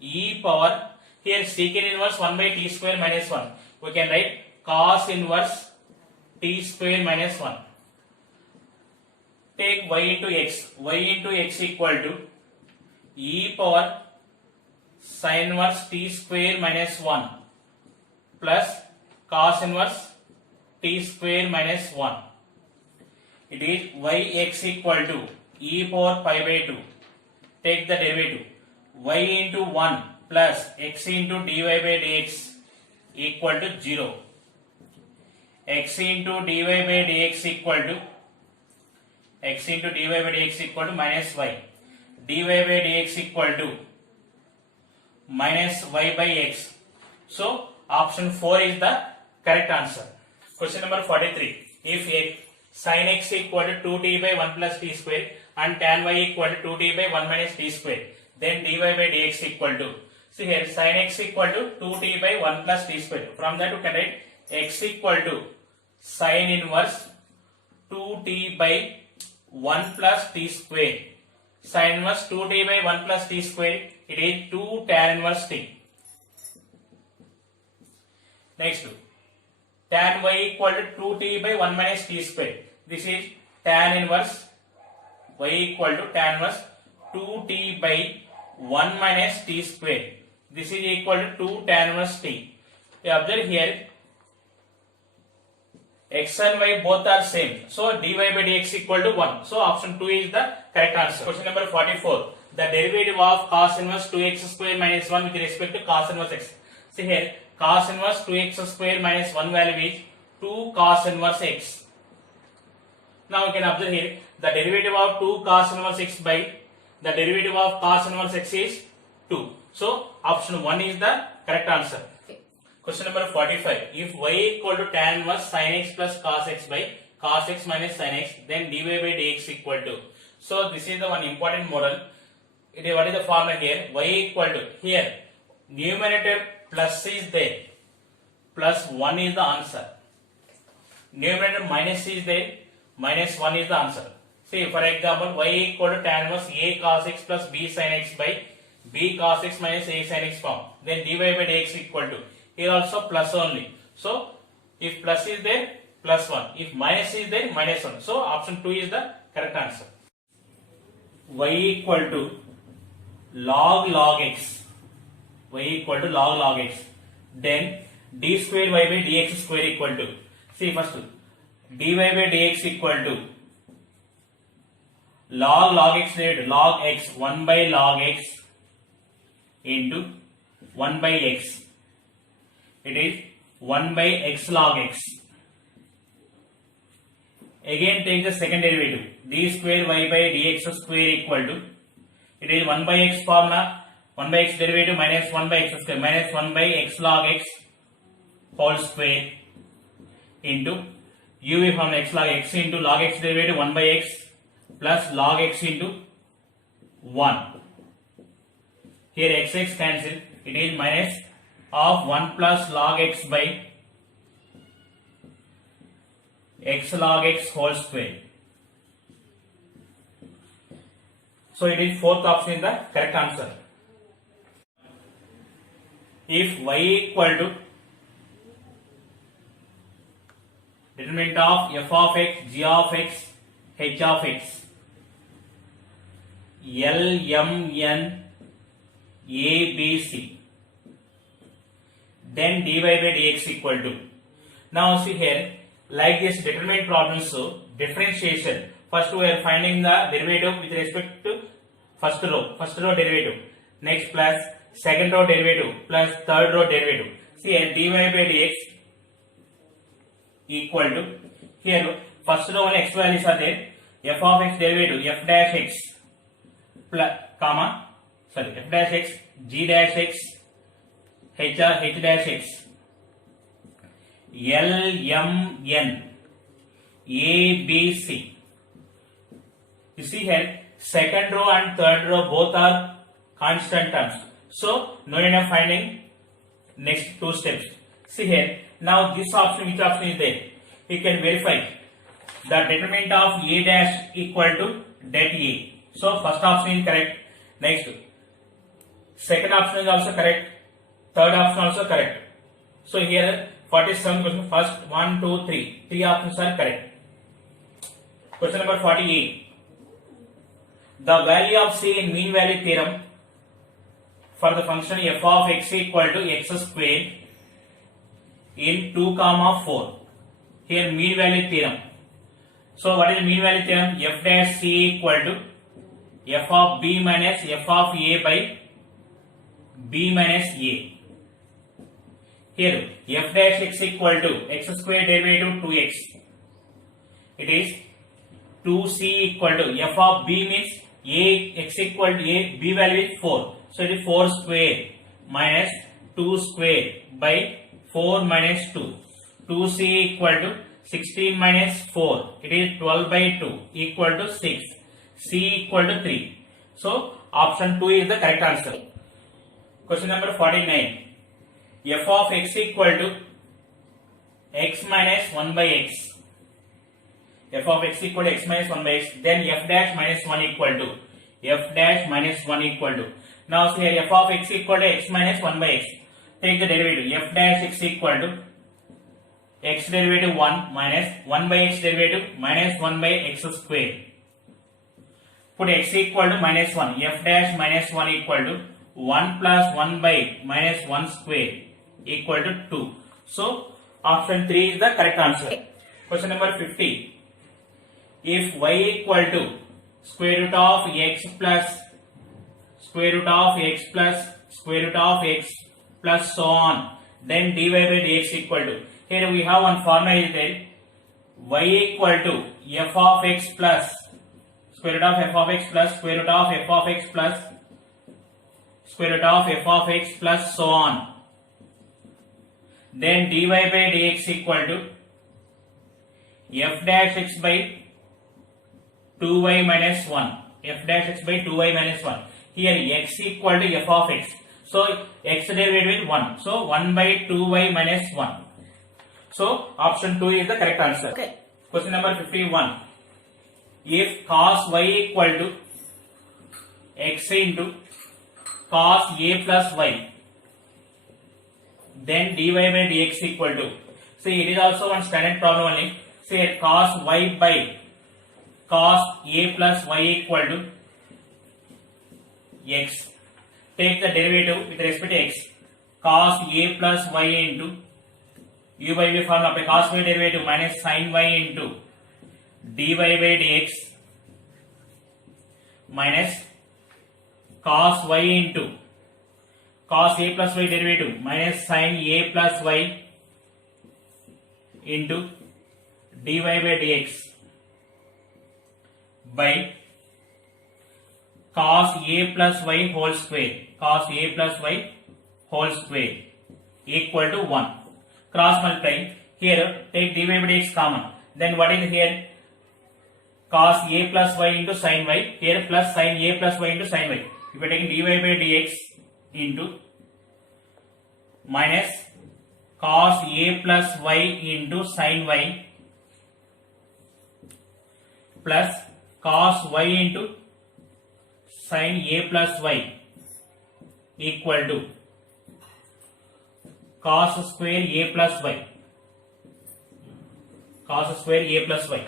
e power, here secant inverse 1 by t square minus 1. We can write cos inverse t square minus 1. Take y into x. Y into x equal to e power sin inverse t square minus 1 plus cos inverse t square minus 1. It is yx equal to e power pi by 2. Take the derivative. Y into 1 plus x into dy by dx equal to 0. X into dy by dx equal to minus y. Dy by dx equal to minus y by x. So option 4 is the correct answer. Question number 43. If sin x equal to 2t by 1 plus t square and tan y equal to 2t by 1 minus t square, then dy by dx equal to. See here, sin x equal to 2t by 1 plus t square. From that you can write x equal to sin inverse 2t by 1 plus t square. sin inverse 2t by 1 plus t square. It is 2 tan inverse t. Next, tan y equal to 2t by 1 minus t square. This is tan inverse y equal to tan inverse 2t by 1 minus t square. This is equal to 2 tan inverse t. You observe here x and y both are same. So dy by dx equal to 1. So option 2 is the correct answer. Question number 44. The derivative of cos inverse 2x square minus 1 with respect to cos inverse x. See here, cos inverse 2x square minus 1 value is 2 cos inverse x. Now you can observe here the derivative of 2 cos inverse x by the derivative of cos inverse x is 2. So option 1 is the correct answer. Question number 45. If y equal to tan inverse sin x plus cos x by cos x minus sin x, then dy by dx equal to. So this is the one important model. What is the formula here? Y equal to, here numerator plus is there, plus 1 is the answer. Numerator minus is there, minus 1 is the answer. See, for example, y equal to tan inverse a cos x plus b sin x by b cos x minus a sin x form. Then dy by dx equal to, here also plus only. So if plus is there, plus 1. If minus is there, minus 1. So option 2 is the correct answer. Y equal to log x. Y equal to log x. Then d square y by dx square equal to. See first, dy by dx equal to log x divided log x 1 by log x into 1 by x. It is 1 by x log x. Again take the second derivative. D square y by dx square equal to, it is 1 by x formula, 1 by x derivative minus 1 by x square minus 1 by x log x whole square into uv from x log x into log x derivative 1 by x plus log x into 1. Here x cancel. It is minus of 1 plus log x by x log x whole square. So it is fourth option is the correct answer. If y equal to determinant of f of x, g of x, h of x, L, M, N, A, B, C, then dy by dx equal to. Now see here, like this determinant problems, so differentiation. First we are finding the derivative with respect to first row derivative. Next plus second row derivative plus third row derivative. See here dy by dx equal to, here first row and x values are there. F of x derivative f dash x plus f dash x, g dash x, h dash x, L, M, N, A, B, C. You see here, second row and third row both are constant terms. So, no need of finding next two steps. See here, now this option, which option is there? We can verify the determinant of A dash equal to det A. So, first option is correct. Next, second option is also correct. Third option also correct. So, here 47 question, first 1, 2, 3. 3 options are correct. Question number 48. The value of C in mean value theorem for the function f of x equal to x square in 2, 4. Here mean value theorem. So what is mean value theorem? F dash C equal to f of b minus f of a by b minus a. Here f dash x equal to x square derivative 2x. It is 2c equal to f of b means a x equal to a, b value is 4. So it is 4 square minus 2 square by 4 minus 2. 2c equal to 16 minus 4. It is 12 by 2 equal to 6. C equal to 3. So option 2 is the correct answer. Question number 49. F of x equal to x minus 1 by x. F of x equal to x minus 1 by x. Then f dash minus 1 equal to f dash minus 1 equal to. Now see here f of x equal to x minus 1 by x. Take the derivative. F dash x equal to x derivative 1 minus 1 by x derivative minus 1 by x square. Put x equal to minus 1. F dash minus 1 equal to 1 plus 1 by minus 1 square equal to 2. So option 3 is the correct answer. Question number 50. If y equal to square root of x plus square root of x plus square root of x plus so on, then dy by dx equal to. Here we have one formula is there. Y equal to f of x plus square root of f of x plus square root of f of x plus square root of f of x plus so on. Then dy by dx equal to f dash x by 2y minus 1. F dash x by 2y minus 1. Here x equal to f of x. So x derivative with 1. So 1 by 2y minus 1. So option 2 is the correct answer. Okay. Question number 51. If cos y equal to x into cos a plus y, then dy by dx equal to. See, it is also one standard problem only. Say cos y by cos a plus y equal to x. Take the derivative with respect to x. Cos a plus y into u by v formula apply. Cos y derivative minus sin y into dy by dx minus cos y into cos a plus y derivative minus sin a plus y into dy by dx by cos a plus y whole square. Cos a plus y whole square equal to 1. Cross multiply. Here take dy by dx common. Then what is here? Cos a plus y into sin y. Here plus sin a plus y into sin y. If you are taking dy by dx into minus cos a plus y into sin y plus cos y into sin a plus y equal to cos square a plus y. Cos square a plus y.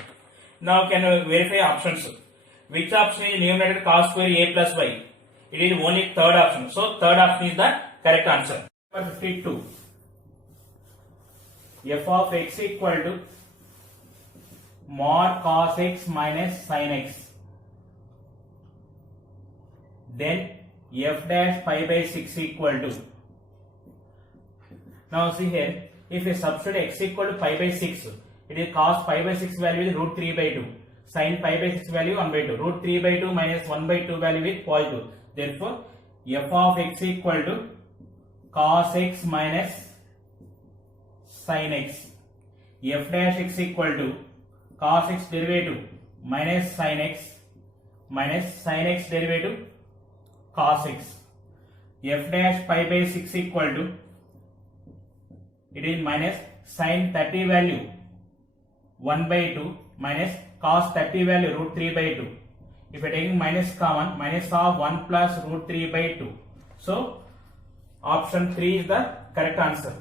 Now can you verify options? Which option is numerator cos square a plus y? It is only third option. So third option is the correct answer. Number 52. F of x equal to mod cos x minus sin x. Then f dash pi by 6 equal to. Now see here, if you substitute x equal to pi by 6, it is cos pi by 6 value is root 3 by 2. Sin pi by 6 value 1 by 2. Root 3 by 2 minus 1 by 2 value is positive. Therefore, f of x equal to cos x minus sin x. F dash x equal to cos x derivative minus sin x derivative cos x. F dash pi by 6 equal to, it is minus sin 30 value 1 by 2 minus cos 30 value root 3 by 2. If you are taking minus common, minus of 1 plus root 3 by 2. So option 3 is the correct answer.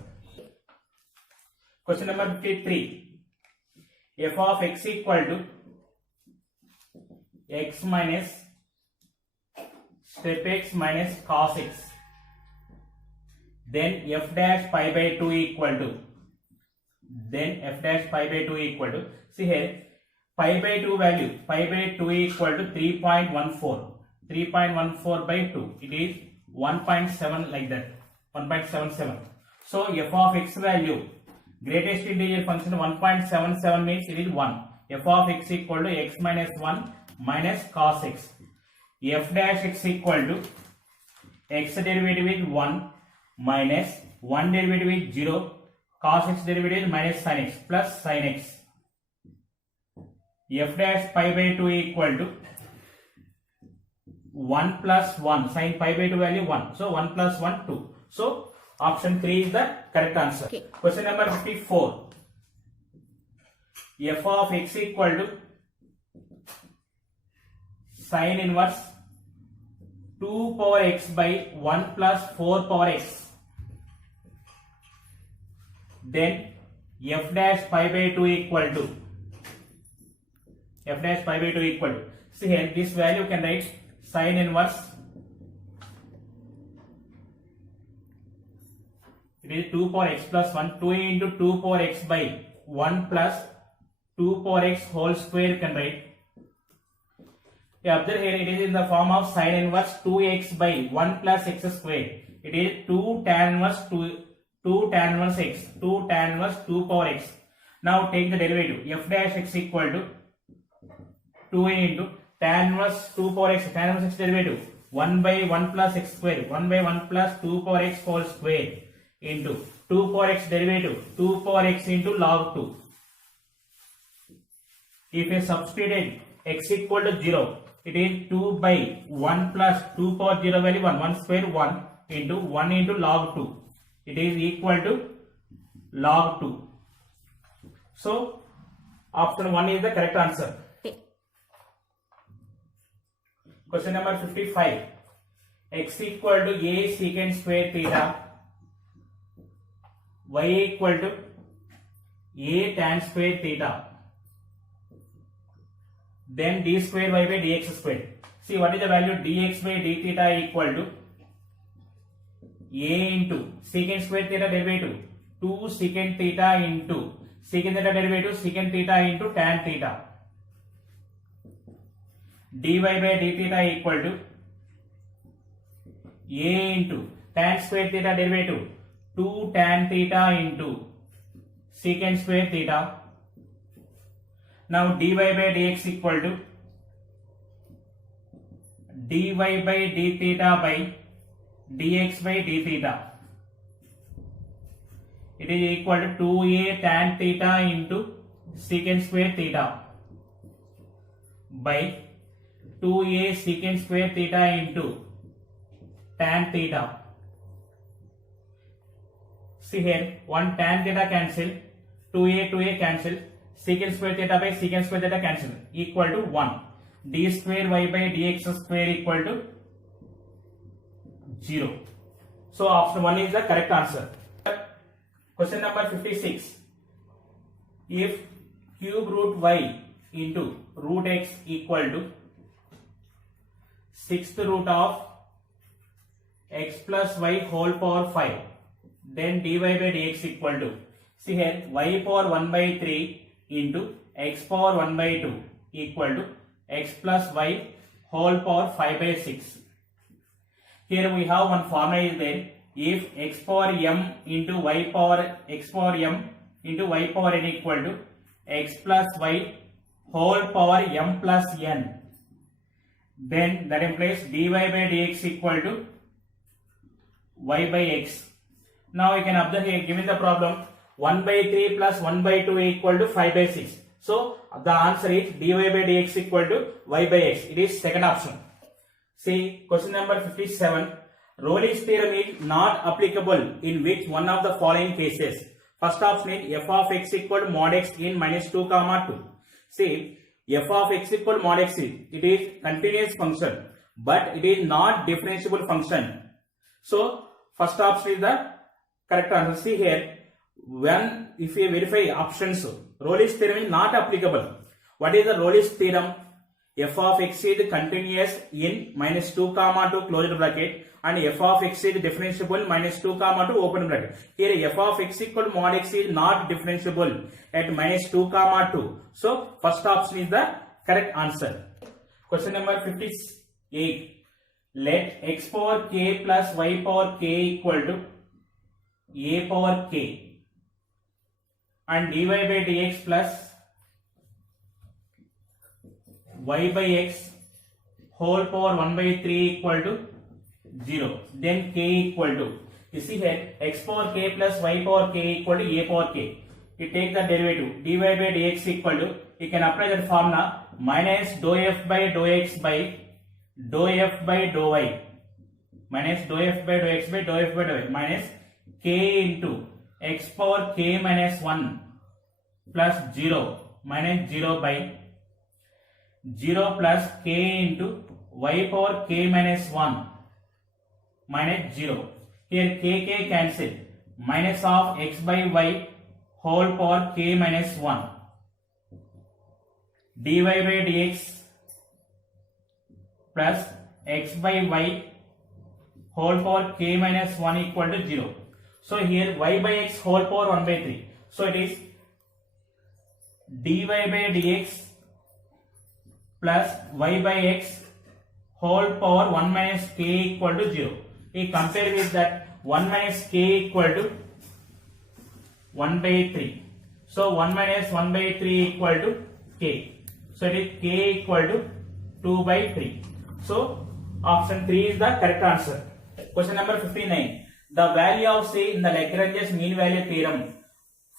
Question number 53. F of x equal to x minus step x minus cos x. Then f dash pi by 2 equal to. Then f dash pi by 2 equal to. See here, pi by 2 value, pi by 2 equal to 3.14. 3.14 by 2. It is 1.7 like that. 1.77. So f of x value, greatest integer function 1.77 means it is 1. F of x equal to x minus 1 minus cos x. F dash x equal to x derivative is 1 minus 1 derivative is 0. Cos x derivative is minus sin x plus sin x. F dash pi by 2 equal to 1 plus 1. Sin pi by 2 value 1. So 1 plus 1 2. So option 3 is the correct answer. Okay. Question number 54. F of x equal to sin inverse 2 power x by 1 plus 4 power x. Then f dash pi by 2 equal to see here this value can write sin inverse. It is 2 power x plus 1. 2 into 2 power x by 1 plus 2 power x whole square can write. Observe here, it is in the form of sin inverse 2x by 1 plus x square. It is 2 tan inverse 2 tan inverse x, 2 tan inverse 2 power x. Now take the derivative. F dash x equal to 2 into tan inverse 2 power x, tan inverse x derivative 1 by 1 plus x square, 1 by 1 plus 2 power x whole square into 2 power x derivative 2 power x into log 2. If you substitute x equal to 0, it is 2 by 1 plus 2 power 0 value 1 square 1 into log 2. It is equal to log 2. So option 1 is the correct answer. Question number 55. X equal to a secant square theta, y equal to a tan square theta, then d square y by dx square. See what is the value? Dx by d theta equal to a into secant square theta derivative 2 secant theta into secant theta derivative secant theta into tan theta. dy by d theta equal to a into tan square theta derivative 2 tan theta into secant square theta. Now dy by dx equal to dy by d theta by dx by d theta. It is equal to 2a tan theta into secant square theta by 2a secant square theta into tan theta. See here, 1 tan theta cancel, 2a cancel, secant square theta by secant square theta cancel, equal to 1. D square y by dx square equal to 0. So option 1 is the correct answer. Question number 56. If cube root y into root x equal to 6th root of x plus y whole power 5, then dy by dx equal to, see here, y power 1 by 3 into x power 1 by 2 equal to x plus y whole power 5 by 6. Here we have one formula is there. If x power m into y power x power m into y power n equal to x plus y whole power m plus n, then that implies dy by dx equal to y by x. Now you can observe here, given the problem, 1 by 3 plus 1 by 2 equal to 5 by 6. So the answer is dy by dx equal to y by x. It is second option. See question number 57. Rolle's theorem is not applicable in which one of the following cases? First option is f of x equal to mod x in minus 2 comma 2. See, f of x equal to mod x, it is continuous function, but it is not differentiable function. So first option is the correct answer. See here, when if you verify options, Rolle's theorem is not applicable. What is the Rolle's theorem? F of x is continuous in minus 2 comma 2 closed bracket, and f of x is differentiable minus 2 comma 2 open bracket. Here f of x equal to mod x is not differentiable at minus 2 comma 2. So first option is the correct answer. Question number 58. Let x power k plus y power k equal to a power k and dy by dx plus y by x whole power 1 by 3 equal to 0. Then k equal to, you see here, x power k plus y power k equal to a power k. You take the derivative, dy by dx equal to, you can apply that formula, minus dou f by dou x by dou f by dou y, minus dou f by dou x by dou f by dou y, minus k into x power k minus 1 plus 0 minus 0 by 0 plus k into y power k minus 1 minus 0. Here k cancel. Minus of x by y whole power k minus 1. dy by dx plus x by y whole power k minus 1 equal to 0. So here y by x whole power 1 by 3. So it is dy by dx plus y by x whole power 1 minus k equal to 0. We compare with that 1 minus k equal to 1 by 3. So 1 minus 1 by 3 equal to k. So it is k equal to 2 by 3. So option 3 is the correct answer. Question number 59. The value of C in the Lagrange's mean value theorem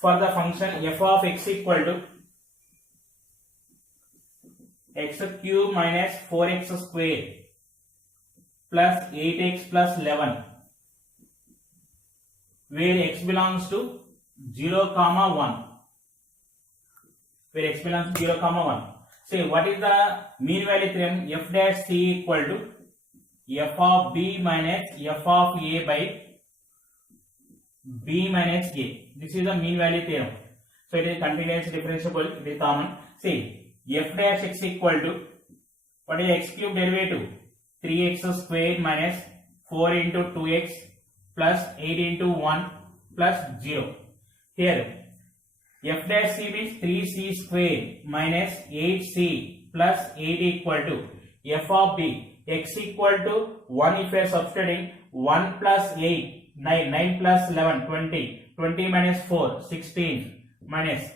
for the function f of x equal to x cube minus 4x square plus 8x plus 11, where x belongs to 0, 1. Where x belongs to 0, 1. Say what is the mean value theorem? F dash C equal to f of b minus f of a by b minus a. This is the mean value theorem. So it is continuous differentiable. It is common. See, f dash x equal to, what is x cube derivative? 3x squared minus 4 into 2x plus 8 into 1 plus 0. Here f dash c means 3c squared minus 8c plus 8 equal to f of b. X equal to 1 if you are substituting 1 plus 8, 9 plus 11, 20, 20 minus 4, 16 minus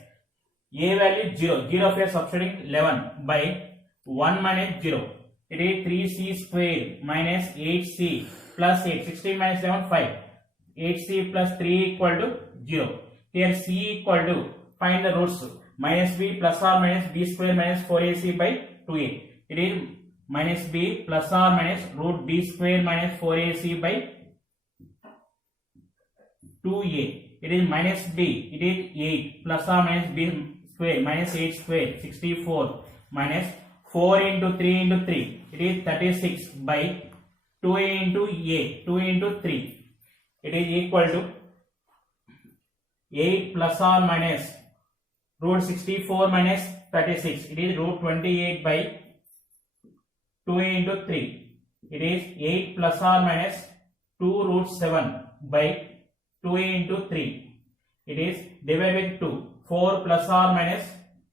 a value 0, 0 if you are substituting 11 by 1 minus 0. It is 3c squared minus 8c plus 8, 16 minus 11, 5. 8c plus 3 equal to 0. Here c equal to, find the roots, minus b plus or minus b square minus 4ac by 2a. It is minus b plus or minus root b square minus 4ac by 2a. It is minus b. It is 8 plus or minus b square minus 8 square 64 minus 4 into 3 into 3. It is 36 by 2a into a. 2 into 3. It is equal to 8 plus or minus root 64 minus 36. It is root 28 by 2a into 3. It is 8 plus or minus 2 root 7 by 2a into 3. It is divided by 2. 4 plus or minus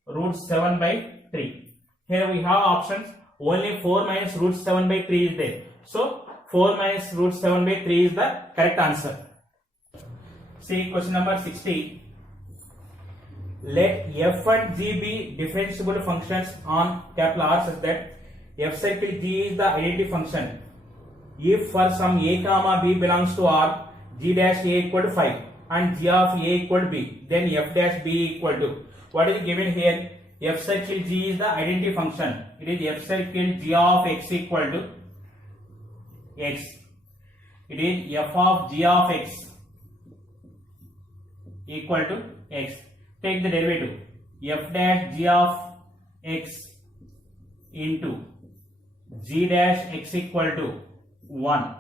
root 7 by 3. Here we have options. Only 4 minus root 7 by 3 is there. So 4 minus root 7 by 3 is the correct answer. See question number 60. Let f and g be differentiable functions on capital R such that f circle g is the identity function. If for some a comma b belongs to R, g dash a equal to 5 and g of a equal to b, then f dash b equal to, what is given here? F circle g is the identity function. It is f circle g of x equal to x. It is f of g of x equal to x. Take the derivative. F dash g of x into g dash x equal to 1.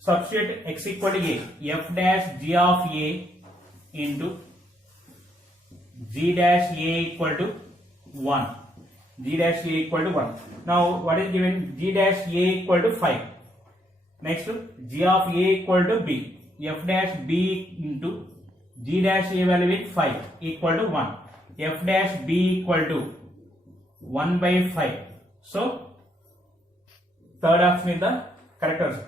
Substitute x equal to a. F dash g of a into g dash a equal to 1. G dash a equal to 1. Now what is given? G dash a equal to 5. Next, g of a equal to b. F dash b into g dash a value is 5 equal to 1. F dash b equal to 1 by 5. So third option is the correct answer.